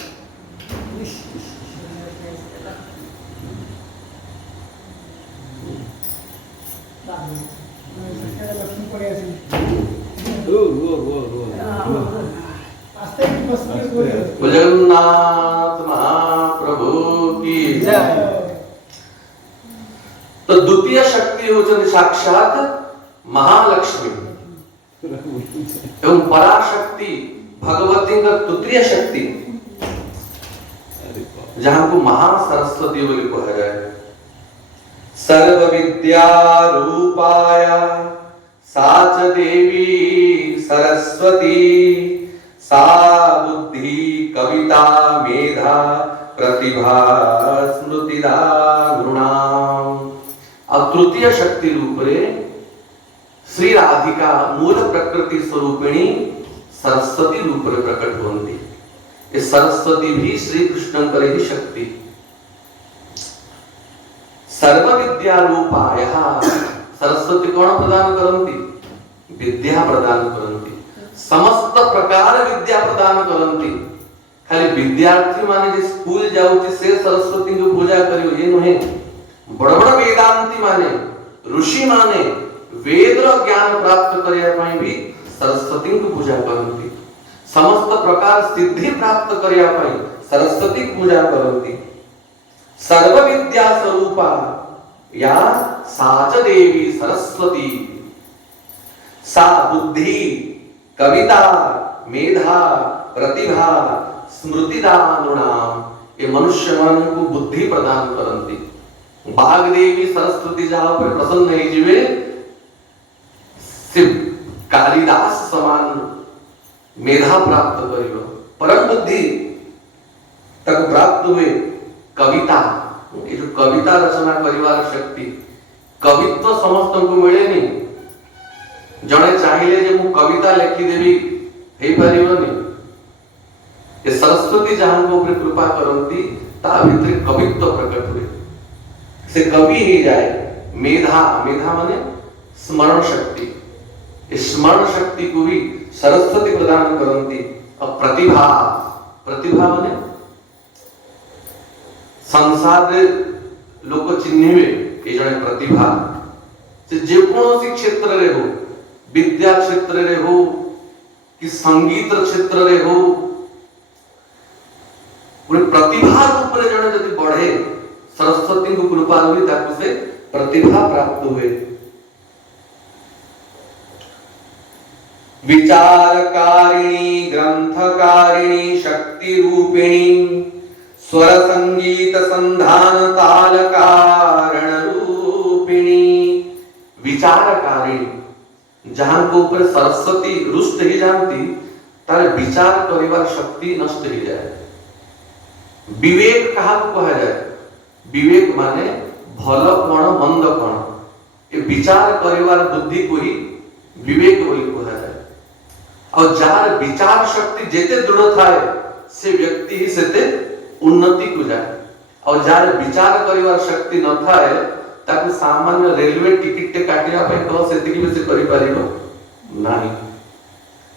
जगन्नाथ महाप्रभु की जय। तो द्वितीय शक्ति होती साक्षात महालक्ष्मी एवं पराशक्ति भगवती का तृतीय शक्ति जहां को महासरस्वती बोली कहा जाए सर्व विद्या रूपाय साच देवी सरस्वती सा बुद्धि कविता मेधा प्रतिभा स्मृतिदा गुणाम। अब तृतीय शक्ति रूप रे श्री राधिका मूल प्रकृति स्वरूपिणी सरस्वती रूप रे प्रकट होती ये सरस्वती भी श्री कृष्ण करे ही शक्ति सर्व विद्या विद्या रूपायः सरस्वती कौन प्रदान करन्ति विद्या प्रदान करन्ति समस्त प्रकार विद्या प्रदान करन्ति खाली विद्यार्थी माने जे स्कूल जाउची से सरस्वती को पूजा करियो ये नहे बड़ बड़ वेदांती माने ऋषि माने वेद ज्ञान प्राप्त करिया पई भी सरस्वती को पूजा करन्ति समस्त प्रकार सिद्धि प्राप्त करिया पई सरस्वती की पूजा करन्ति सर्व विद्या स्वरूपा या साच देवी सरस्वती सा बुद्धि कविता मेधा प्रतिभा स्मृतिदानुनाम ये मनुष्य मन को बुद्धि प्रदान करन्ति बाग देवी सरस्वती जहां पर प्रसन्न है जीवे सिर्फ कालिदास समान मेधा प्राप्त करियो परम बुद्धि तक प्राप्त हुए कविता ये जो कविता रचना करिवार शक्ति कवित्व समस्त को मिले नहीं जने चाहिए जे मु कविता लिखि देवी हे परिवनी ये सरस्वती जहां को ऊपर कृपा करंती ता भीतर कवित्व प्रकट हुए से कवि ही जाए मेधा मेधा माने स्मरण शक्ति इस स्मरण शक्ति को भी सरस्वती प्रदान करंती और प्रतिभा प्रतिभा माने संसार लोक चिन्हिबे ए जने प्रतिभा से जे कोनोसी क्षेत्र रे हो विद्या क्षेत्र रे हो कि संगीत क्षेत्र रे हो पूरे प्रतिभा रूप रे जने यदि बढ़े सरस्वती को कृपा हुई ताकि से प्रतिभा प्राप्त हुए विचारकारिणी ग्रंथकारिणी शक्ति रूपिणी स्वर संगीत संधान ताल कारण रूपिणी विचारकारिणी जहां को ऊपर सरस्वती रुष्ट ही जानती तारे विचार करिवार शक्ति नष्ट ही जाए विवेक कहा कहा जाए विवेक माने भल कोण मंद कोण ये विचार करिवार बुद्धि को ही विवेक बोली कहा जाए और जार विचार शक्ति जेते दृढ़ थाए से व्यक्ति ही सेते उन्नति को जाए और जार विचार करिवार शक्ति न थाए ताकि सामान्य रेलवे टिकट ते काटिया पे तो सेति की से करि परिबो नाही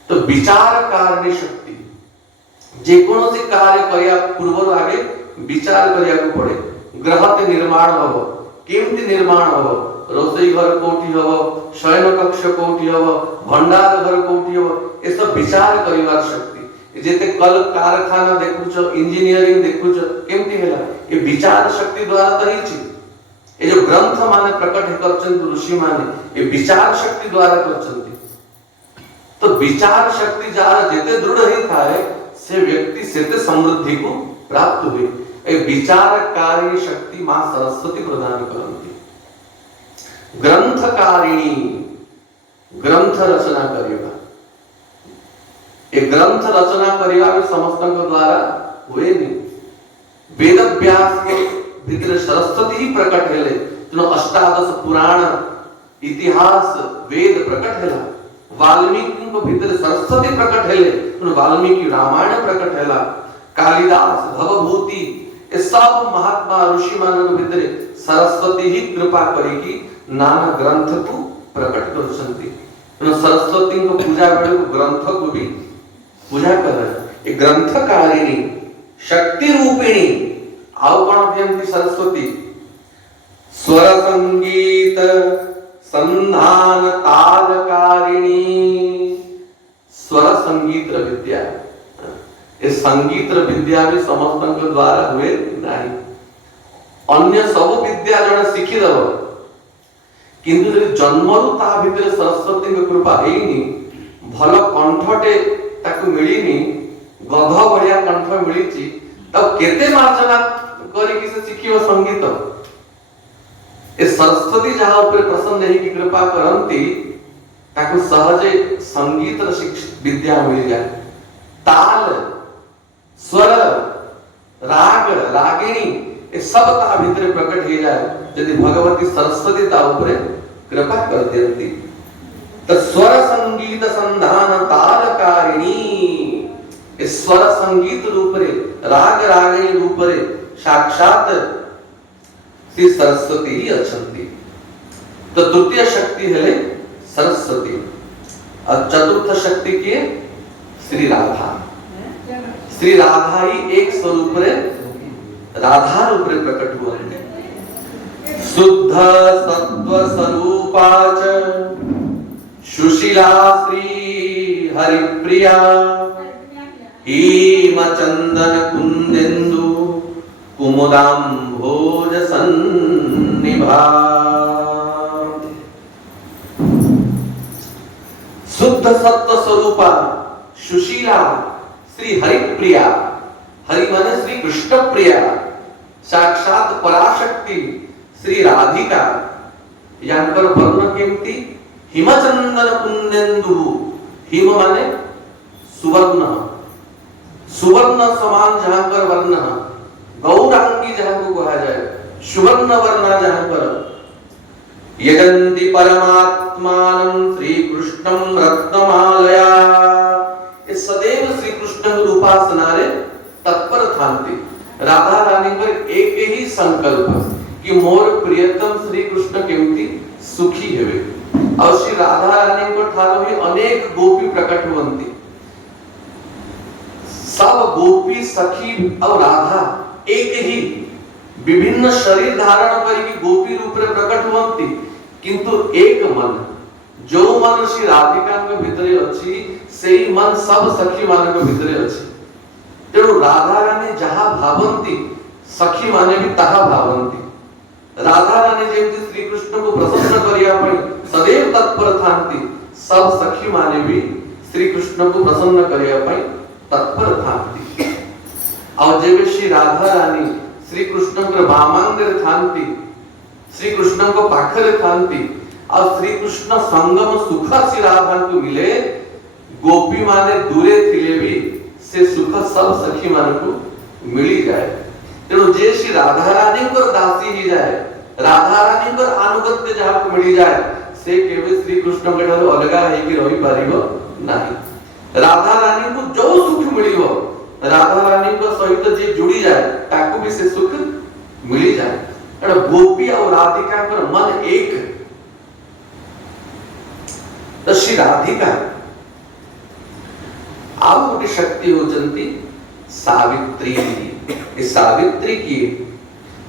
तो विचार कारणि शक्ति जे कोनोसी कार्य करिया पूर्व आगे विचार करिया को पड़े ग्रह ते निर्माण हो केमति निर्माण हो रोसई घर कोठी हो शयन कक्ष कोठी हो भंडार घर कोठी हो ए सब विचार करिवार शक्ति जेते कल कारखाना देखुछ इंजीनियरिंग देखुछ केमति होला ए विचार शक्ति द्वारा तो हिची ए जो ग्रंथ माने प्रकट करछन ऋषि माने ए विचार शक्ति द्वारा करछन्ति तो विचार शक्ति जहां जेते दृढ़ ही थाए से व्यक्ति सेते समृद्धि को प्राप्त हुए ए विचारकारी शक्ति मां सरस्वती प्रदान करन्ति ग्रंथकारिणी ग्रंथ रचना करिवा ए ग्रंथ रचना करिवा भी समस्तन द्वारा हुए नहीं वेद व्यास के भीतर सरस्वती ही प्रकट हेले तनो अष्टादश पुराण इतिहास वेद प्रकट हेला वाल्मीकि को भीतर सरस्वती प्रकट हेले तनो वाल्मीकि रामायण प्रकट हेला कालिदास भवभूति ए सब महात्मा ऋषि मानन को भीतर सरस्वती ही कृपा करिकी नाना ग्रंथ को प्रकट करछन्ति तनो सरस्वती को पूजा बेले को ग्रंथ को भी पूजा कर ए ग्रंथकारिणी शक्ति रूपिणी आउ कोन अध्यंती सरस्वती स्वर संगीत संधान तालकारिणी स्वर संगीत विद्या ए संगीत विद्या भी समस्तन के द्वारा हुए नहीं अन्य सब विद्या जने सिखि दबो किंतु जन्मरु ता भीतर सरस्वती के कृपा हेइनी भल कंठटे ताकू मिलिनी गध बढ़िया कंठ मिलिची तब केते मार्जना करी कि से सिखियो संगीत ए सरस्वती जहां ऊपर प्रसन्न है की कृपा करंती ताकू सहजे संगीत विद्या मिल जाए ताल स्वर राग रागिणी ए सब ता भीतर प्रकट हो जाए यदि भगवती सरस्वती ता ऊपर कृपा कर देती तो स्वर संगीत संधान तालकारिणी स्वर संगीत रूप रे राग रागिणी रूप रे साक्षात श्री सरस्वती ही अच्छी। तो तृतीय शक्ति है सरस्वती और चतुर्थ शक्ति की श्री राधा। श्री राधा ही एक स्वरूप रे राधा रूप रे प्रकट हुआ है। शुद्ध सत्व स्वरूपा च सुशीला श्री हरिप्रिया हेम चंदन कुंदेन्दु कुमुदाम्भोज सन्निभा। शुद्ध सत्व स्वरूपा सुशीला श्री हरिप्रिया, हरि माने श्री कृष्ण प्रिया, साक्षात पराशक्ति श्री राधिका। यहाँ पर वर्ण केमती हिमचंदन कुंदेन्दु, हिम माने सुवर्ण, सुवर्ण समान जहां पर वर्ण, गौरांगी जहां को कहा जाए, सुवर्ण वर्ण जहां पर। यजन्ति परमात्मानं श्री कृष्णं रत्नमालया, ये सदैव श्री कृष्ण की उपासना रे तत्पर थांती। राधा रानी पर एक ही संकल्प कि मोर प्रियतम श्री कृष्ण केमती सुखी हेवे। और श्री राधा रानी को ठारो ही अनेक गोपी प्रकट हुवंती। सब गोपी सखी और राधा एक ही विभिन्न शरीर धारण करी गोपी रूप रे प्रकट हुवंती, किंतु एक मन, जो मन श्री राधिका के भितरे अछि सेही मन सब सखी मान के भितरे अछि। तेणु राधा रानी जहां भावंती सखी माने भी तहा भावंती। राधा रानी जेमती श्री कृष्ण को प्रसन्न करिया पई सदैव तत्पर थांती, सब सखी माने भी श्री कृष्ण को प्रसन्न करिया पई तत्पर थांती। और जेबे श्री राधा रानी श्री कृष्ण के वामांगरे थांती, श्री कृष्ण को पाखरे थांती और श्री कृष्ण संगम सुख श्री राधा को मिले, गोपी माने दूरे थिले भी से सुख सब सखी मान को मिली जाए। तेणु जे श्री राधा रानी को दासी ही जाए, राधा रानी को अनुगत्य जहां को मिली जाए, से केवल श्री कृष्ण के ठारो अलगा है कि रही पारिबो नहीं। राधा रानी को जो सुख मिलिबो, राधा रानी को सहित जे जुड़ी जाए ताको भी से सुख मिली जाए। तेणु गोपी और राधिका पर मन एक। तो श्री राधिका आप गोटे शक्ति होचंती सावित्री। इस सावित्री की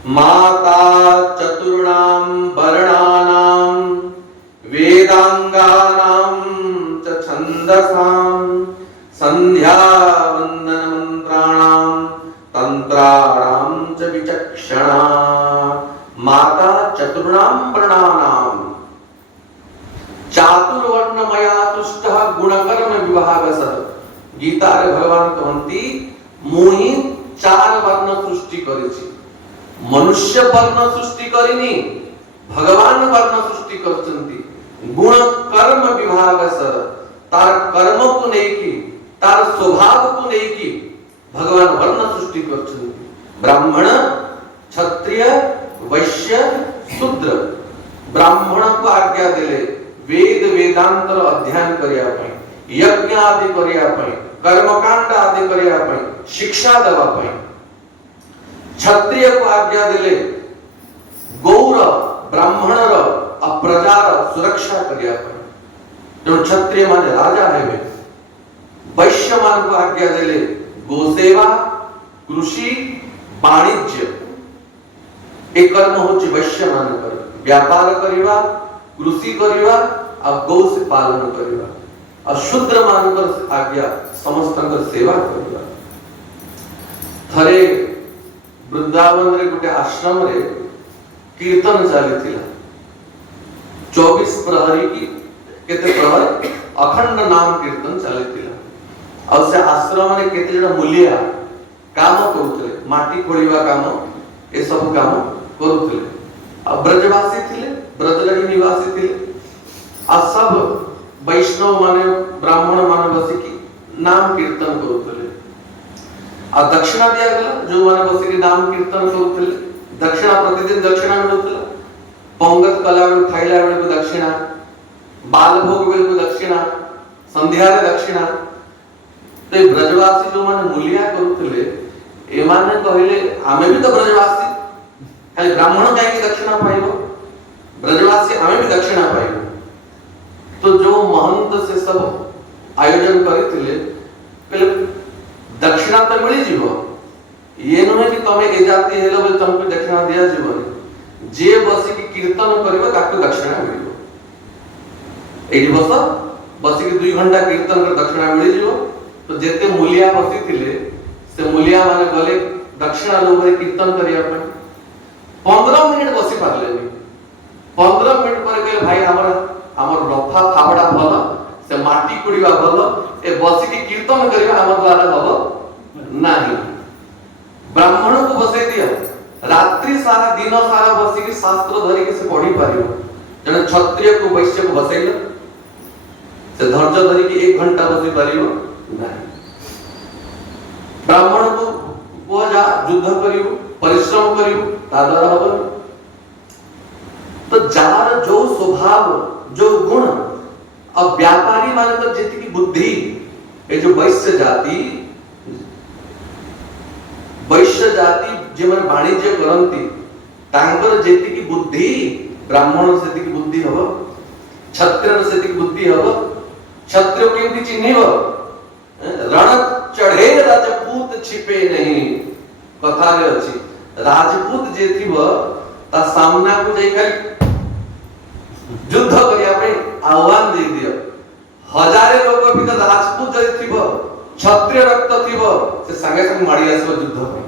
माता चतुर्णाम वर्णानाम वेदांगानाम च छंदसाम संध्या वंदन मंत्राणाम तंत्राणाम च विचक्षणा। माता चतुर्णाम वर्णानाम, चातुर्वर्णमया तुष्टः गुणकर्म विभागसः। गीता रे भगवान कहंती मुहि चार वर्ण सृष्टि करिछि, मनुष्य वर्ण सृष्टि करिनी, भगवान वर्ण सृष्टि करचंती। गुण कर्म विभागसः, तार कर्म को नहीं की, तार स्वभाव को नहीं की भगवान वर्ण सृष्टि करचंती। ब्राह्मण, क्षत्रिय, वैश्य, शूद्र। ब्राह्मण को आज्ञा देले वेद वेदांतर अध्ययन करिया पई, यज्ञ आदि करिया पई, कर्मकांड आदि करिया पई, शिक्षा देवा पई। क्षत्रिय को आज्ञा देले गौर ब्राह्मणर अप्रजार सुरक्षा करिया पई। तो क्षत्रिय माने राजा हेबे। वैश्य मान को आज्ञा देले गोसेवा, कृषि, वाणिज्य। एक कर्म होची वैश्य मान कर व्यापार करिवा, कृषि करिवा और गौ से पालन करिवा। और शूद्र मानकर आज्ञा समस्तकर सेवा करिवा। थरे वृंदावन रे गुटे आश्रम रे कीर्तन चलीथिला। 24 प्रहरी की केते प्रहर अखंड नाम कीर्तन चलीथिला। और से आश्रम रे केते जण मूलिया काम करूथले, माटी खोलिवा काम, ए सब काम करूथले। अब ब्रजवासी थिले, ब्रजलगी निवासी थिले। आ सब वैष्णव माने ब्राह्मण माने बसी की नाम कीर्तन करूथले। आ दक्षिणा दिया गला, जो माने बसी की नाम कीर्तन करूथले। दक्षिणा प्रतिदिन दक्षिणा मिलुथला। पंगत कला बेल खाइला बेल को दक्षिणा, बाल भोग बेल को दक्षिणा, संध्या रे दक्षिणा। ते ब्रजवासी जो माने मूलिया करूथले, ए माने कहले आमे भी तो ब्रजवासी, खाली ब्राह्मण कहीं दक्षिणा पाइब, ब्रजवासी आमे भी दक्षिणा पाइब। तो जो महंत से सब आयोजन करथिले कहले दक्षिणा तो मिली जीव, ये नुहे कि तमे ए जाति हेलो बोले तुमको दक्षिणा दिया जीवनी, जे बसी की कीर्तन करिवो ताको दक्षिणा मिलिबो। एठी बसी की 2 घंटा कीर्तन कर दक्षिणा मिली जीवो। तो जेते मूलिया बसी थिले से मूलिया माने गले दक्षिणा लोभरे कीर्तन करिया पर 15 मिनिट बसी पारलेनी। 15 मिनिट पर कहले भाई हमर रफा फाबड़ा भल, से माटी कुड़ीवा भल, ए बसी की कीर्तन करिवा हमर द्वारा हबो नाही। ब्राह्मण को बसै दिया, रात्रि सारा दिन सारा बसी की शास्त्र धरि के से पढ़ी पारियो। जने क्षत्रिय को वैश्य को बसैल से धैर्य धरि के 1 घंटा बसी पारियो नाही। ब्राह्मण को को जा युद्ध करियो, परिश्रम करियो, ता द्वारा हबो। तो जार जो स्वभाव जो गुण, अब व्यापारी माने तो जेति की बुद्धि, ए जो वैश्य जाति जे मन वाणिज्य करंती तांकर जेति की बुद्धि ब्राह्मण सेति की बुद्धि हबो, क्षत्रिय सेति की बुद्धि हबो। क्षत्रिय केमति चिन्हिबो, रण चढ़े राजपूत छिपे नहीं, कथा रे अछि। राजपूत जे थिबो ता सामना को जाई खाली युद्ध करिया पे आह्वान दे दियो। हजारे लोक भीतर राजपूत जे थिबो, क्षत्रिय रक्त थिबो, से संगे संग माडी आसबो युद्ध पे,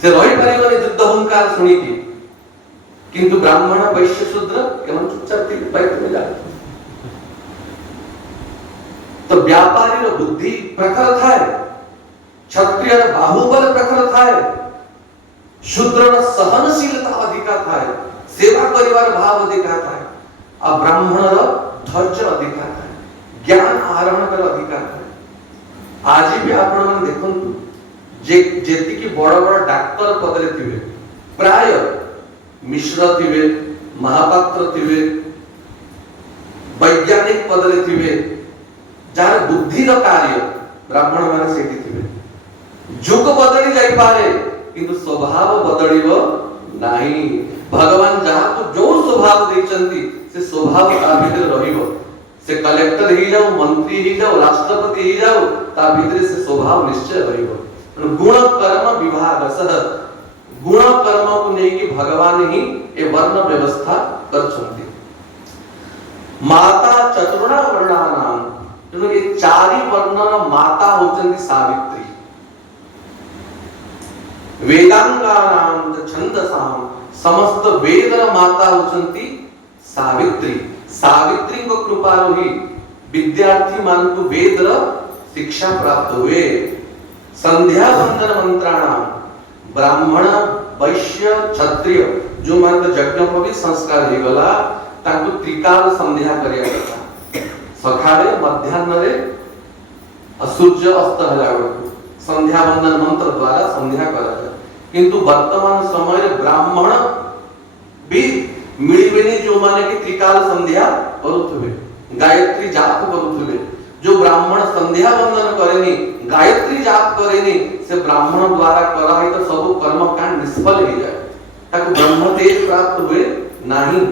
से रही परिबने युद्ध हुंकार सुनी की। किंतु ब्राह्मण वैश्य शूद्र केवल चुपचाप थी बैठ में जा। तो व्यापारी रो बुद्धि प्रखर थाय, क्षत्रिय रो बाहुबल प्रखर थाय, शूद्र रो सहनशीलता अधिका थाय, सेवा करिवार भाव अधिका थाय, आ ब्राह्मण रो धैर्य अधिका थाय, ज्ञान आहरण कर अधिका थाय। आज भी आपण मन देखंतु जे जेति की बड़ बड़ डॉक्टर पदरे थिबे प्राय मिश्र थिबे, महापात्र थिबे, वैज्ञानिक पदरे थिबे, जार बुद्धि रो कार्य ब्राह्मण माने सेति थिबे। जुग बदली जाई पारे किंतु स्वभाव बदलिबो नाही। भगवान जहा को जो स्वभाव दैचंती से स्वभाव ता भीतर रहिबो। से कलेक्टर ही जाओ, मंत्री ही जाओ, राष्ट्रपति ही जाओ, ता भीतर से स्वभाव निश्चय रहिबो। गुण कर्म विभाग सह गुण कर्म को नेकी भगवान ही ए वर्ण व्यवस्था करछंती। माता चतुर्णा वर्णानाम, तेणु ये चारि वर्णन माता होचंती सावित्री। वेदांगानाम छंदसाम, समस्त वेदर माता होचंती सावित्री। सावित्री को कृपारो ही विद्यार्थी मान को वेदर शिक्षा प्राप्त हुए। संध्या वंदन मंत्राणाम, ब्राह्मण वैश्य क्षत्रिय जो मान यज्ञ को भी संस्कार ही गला ताकू त्रिकाल संध्या करिया करता। सखाळे मध्याह्न रे सूर्य अस्त होला बेलू संध्या वंदन मंत्र द्वारा संध्या करा जाय। किंतु वर्तमान समय रे ब्राह्मण भी मिलिबेनी जो माने कि त्रिकाल संध्या करूथबे, गायत्री जाप करूथबे। जो ब्राह्मण संध्या वंदन करेनी, गायत्री जाप करेनी, से ब्राह्मण द्वारा कराई तो सब कर्म कांड निष्फल हो जाए, ताको ब्रह्म तेज प्राप्त हुए नाही।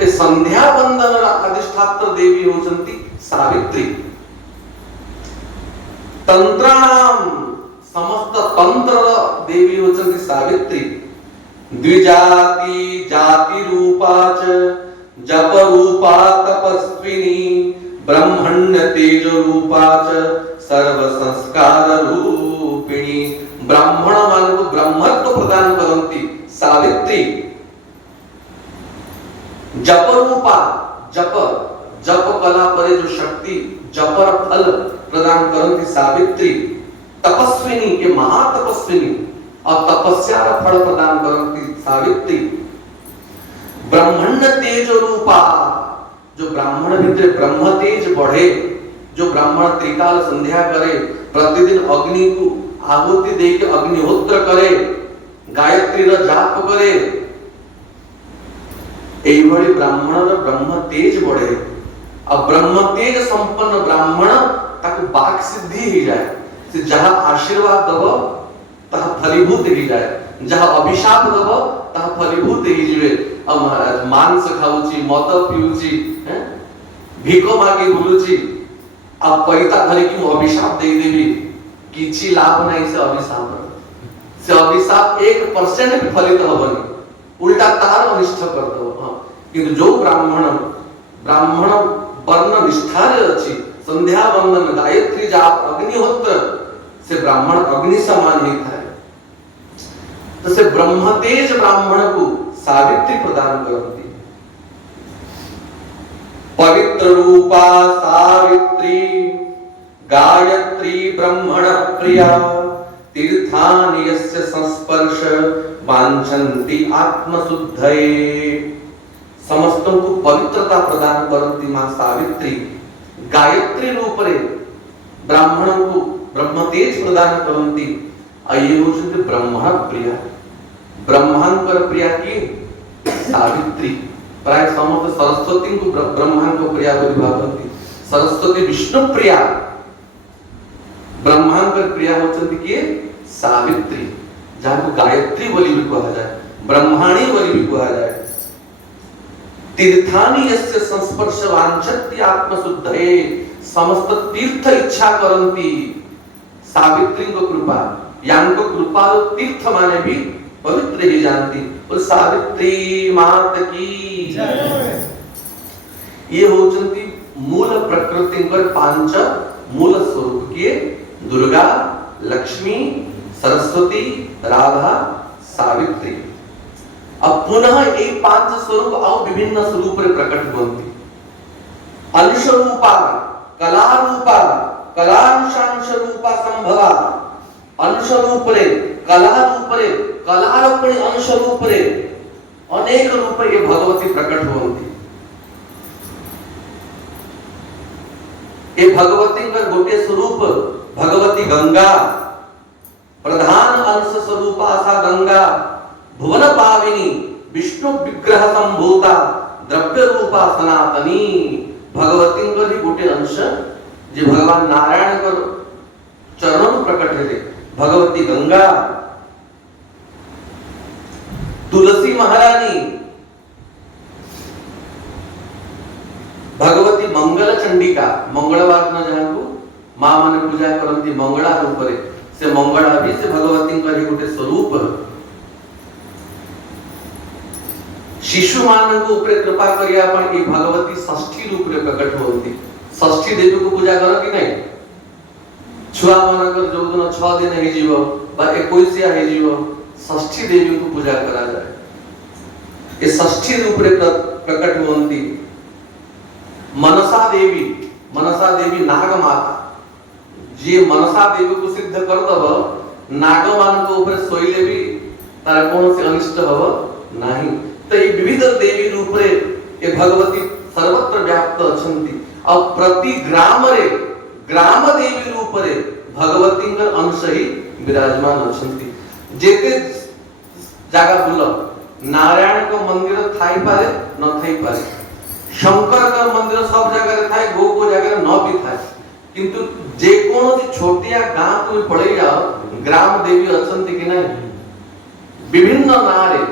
ए संध्या वंदन अधिष्ठात्र देवी होचंती सावित्री। तंत्राणाम, समस्त तंत्र देवी होचंती सावित्री। द्विजाति जाति रूपाच जप रूपा तपस्विनी, ब्रह्मण्य तेज रूपाच सर्व संस्कार रूपिणी। ब्राह्मण मान को ब्रह्मत्व प्रदान करंती सावित्री। जप रूपा, जप कला परे जो शक्ति जपर फल प्रदान करंती सावित्री। तपस्विनी के महातपस्विनी और तपस्या फल प्रदान करंती सावित्री। ब्रह्मण्य तेज रूपा, जो ब्राह्मण भीतर ब्रह्म तेज बढ़े, जो ब्राह्मण त्रिकाल संध्या करे, प्रतिदिन अग्नि को आहुति देके अग्निहोत्र करे, गायत्री रो जाप करे, एई भली ब्राह्मण रो ब्रह्म तेज बढ़े। अब ब्रह्म तेज संपन्न ब्राह्मण ताको वाक सिद्धि ही जाए, से जहां आशीर्वाद दबो तहां फलीभूत ही जाए। जहाँ अभिशाप दब ता फलीभूत ही जीवे। अब महाराज मांस खाऊची, मद पिऊची, भिक मागी बुलुची, अब पैता धरी कि अभिशाप दे देवी, किछि लाभ नहीं से अभिशाप। से अभिशाप 1% भी फलित होबनी, उल्टा तार अनिष्ट कर दो। किंतु जो ब्राह्मण वर्ण निष्ठारे अछि, संध्या वंदन गायत्री जाप अग्निहोत्र से ब्राह्मण अग्नि समान ही था। तो से ब्रह्मतेज ब्राह्मण को सावित्री प्रदान करती। पवित्र रूपा सावित्री गायत्री ब्रह्मण प्रिया, तीर्थानि यस्य संस्पर्श वांछन्ति आत्मशुद्धये। समस्तों को पवित्रता प्रदान करती मां सावित्री गायत्री रूप रे ब्राह्मणों को ब्रह्मतेज प्रदान करती। ये होचंती ब्रह्मण प्रिया, ब्रह्मांकर प्रिया की सावित्री। प्राय समस्त सरस्वती को ब्रह्मांड को प्रिया बोली भावती। सरस्वती विष्णु प्रिया, ब्रह्मांकर प्रिया होचंती की सावित्री, जहां को गायत्री बोली भी कहा जाए, ब्रह्माणी बोली भी कहा जाए। तीर्थानि यस्य संस्पर्श वांछन्ति आत्मशुद्धये, समस्त तीर्थ इच्छा करंती सावित्री को कृपा, यांको कृपा तीर्थ माने भी पवित्र ही जानती। और सावित्री मात की जय। ये होचंती मूल प्रकृति पर पांच मूल स्वरूप के दुर्गा, लक्ष्मी, सरस्वती, राधा, सावित्री। अब पुनः ये 5 स्वरूप और विभिन्न स्वरूप रे प्रकट होती। अंश रूपा, कला रूपा, कलांशांश रूपा संभवा। अंश रूप रे, कला रूप रे, कलारूपणी अंश रूप रे अनेक रूप ये भगवती प्रकट होती। ये भगवती का गोटे स्वरूप भगवती गंगा, प्रधान अंश स्वरूपा सा गंगा, भुवन पाविनी, विष्णु विग्रह संभूता, द्रव्य रूपा सनातनी। भगवती का ही गोटे अंश जो भगवान नारायण का चरणों प्रकट है। भगवती गंगा, तुलसी महारानी, भगवती मंगल चंडिका, मंगलवार न जहां को मां माने पूजा करती मंगला रूप रे, से मंगला भी से भगवती का ही गोटे स्वरूप। शिशु मान को ऊपर कृपा करिया पण की भगवती षष्ठी रूप रे प्रकट होती। षष्ठी देवी को पूजा करो कि नहीं? छुआ मान कर जो दिन 6 दिन हे जीवो बा 21 हे जीवो, षष्ठी देवी को पूजा करा जाए। ये षष्ठी रूप रे प्रकट होती। मनसा देवी, मनसा देवी नाग माता, जे मनसा देवी को सिद्ध कर दब नाग मान को ऊपर सोइले भी तार कौन से अनिष्ट हव नहीं। तो ये विविध देवी रूप रे ये भगवती सर्वत्र व्याप्त अछंती। और प्रति ग्राम रे ग्राम देवी रूप रे भगवती का अंश ही विराजमान अछंती। जेते जगह बुल नारायण को मंदिर थाई पारे न थाई पारे, शंकर का मंदिर सब जगह थाई, गो जगह न भी थाई, किंतु जे कोनो छोटिया गांव को पड़े जाओ ग्राम देवी अछंती कि नहीं? विभिन्न नारे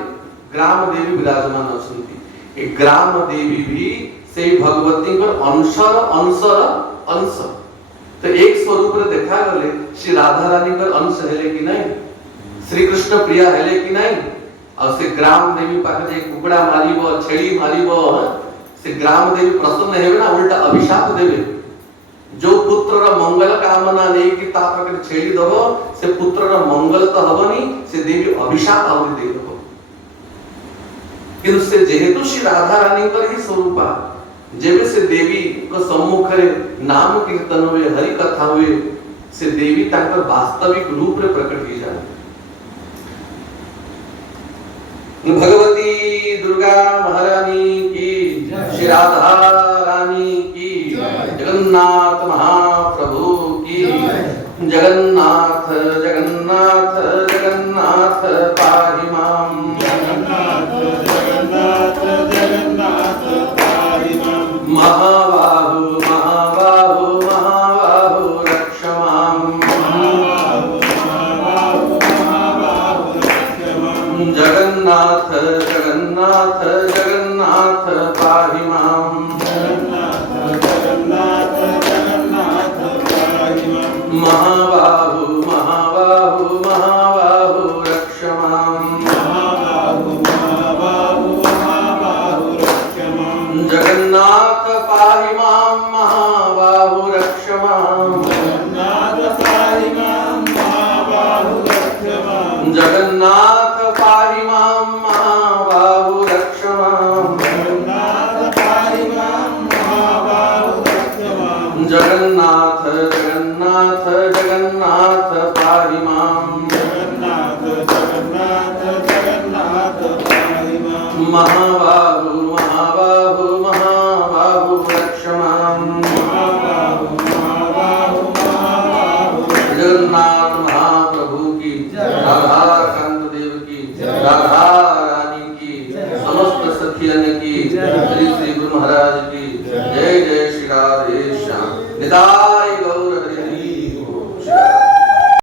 ग्राम देवी विराजमान अछंती। एक ग्राम देवी भी से भगवती का अंश। तो एक स्वरूप रे देखा गले श्री राधा रानी का अंश हेले कि नहीं, श्री कृष्ण प्रिया हेले कि नहीं। और से ग्राम देवी पाखे कुकड़ा मारिबो, छेली मारिबो, से ग्राम देवी प्रसन्न हेबे ना, उल्टा अभिशाप देवे। जो पुत्र मंगल कामना नहीं कि ता पाखे छेली दबो, से पुत्र मंगल तो हबनी, से देवी अभिशाप आउरी दे दबो। किंतु से जेहेतु श्री राधा रानी का ही स्वरूपा, जेबे से देवी को सम्मुख रे नाम कीर्तन हुए, हरि कथा हुए, से देवी ताकर वास्तविक रूप रे प्रकट की जाए। भगवती दुर्गा महारानी की, श्री राधा रानी की, जगन्नाथ महाप्रभु की, जगन्नाथ जगन्नाथ जगन्नाथ पाहि माम, महाबाहु महाबाहु महाबाहु रक्ष माम, महाबाहु महाबाहु महाबाहु रक्ष माम् जगन्नाथ पाहि माम् महाबाहु रक्ष माम् जगन्नाथ पाहि माम् महाबाहु रक्ष माम् जगन्नाथ जगन्नाथ जगन्नाथ पाहि माम् महाबाहु महाबाहु महाबाहु रक्ष माम् जगन्नाथ महाप्रभु की राधाकांत देव की राधा रानी की समस्त सखियन की श्री श्री गुरु महाराज की जय जय श्री राधे श्याम निताय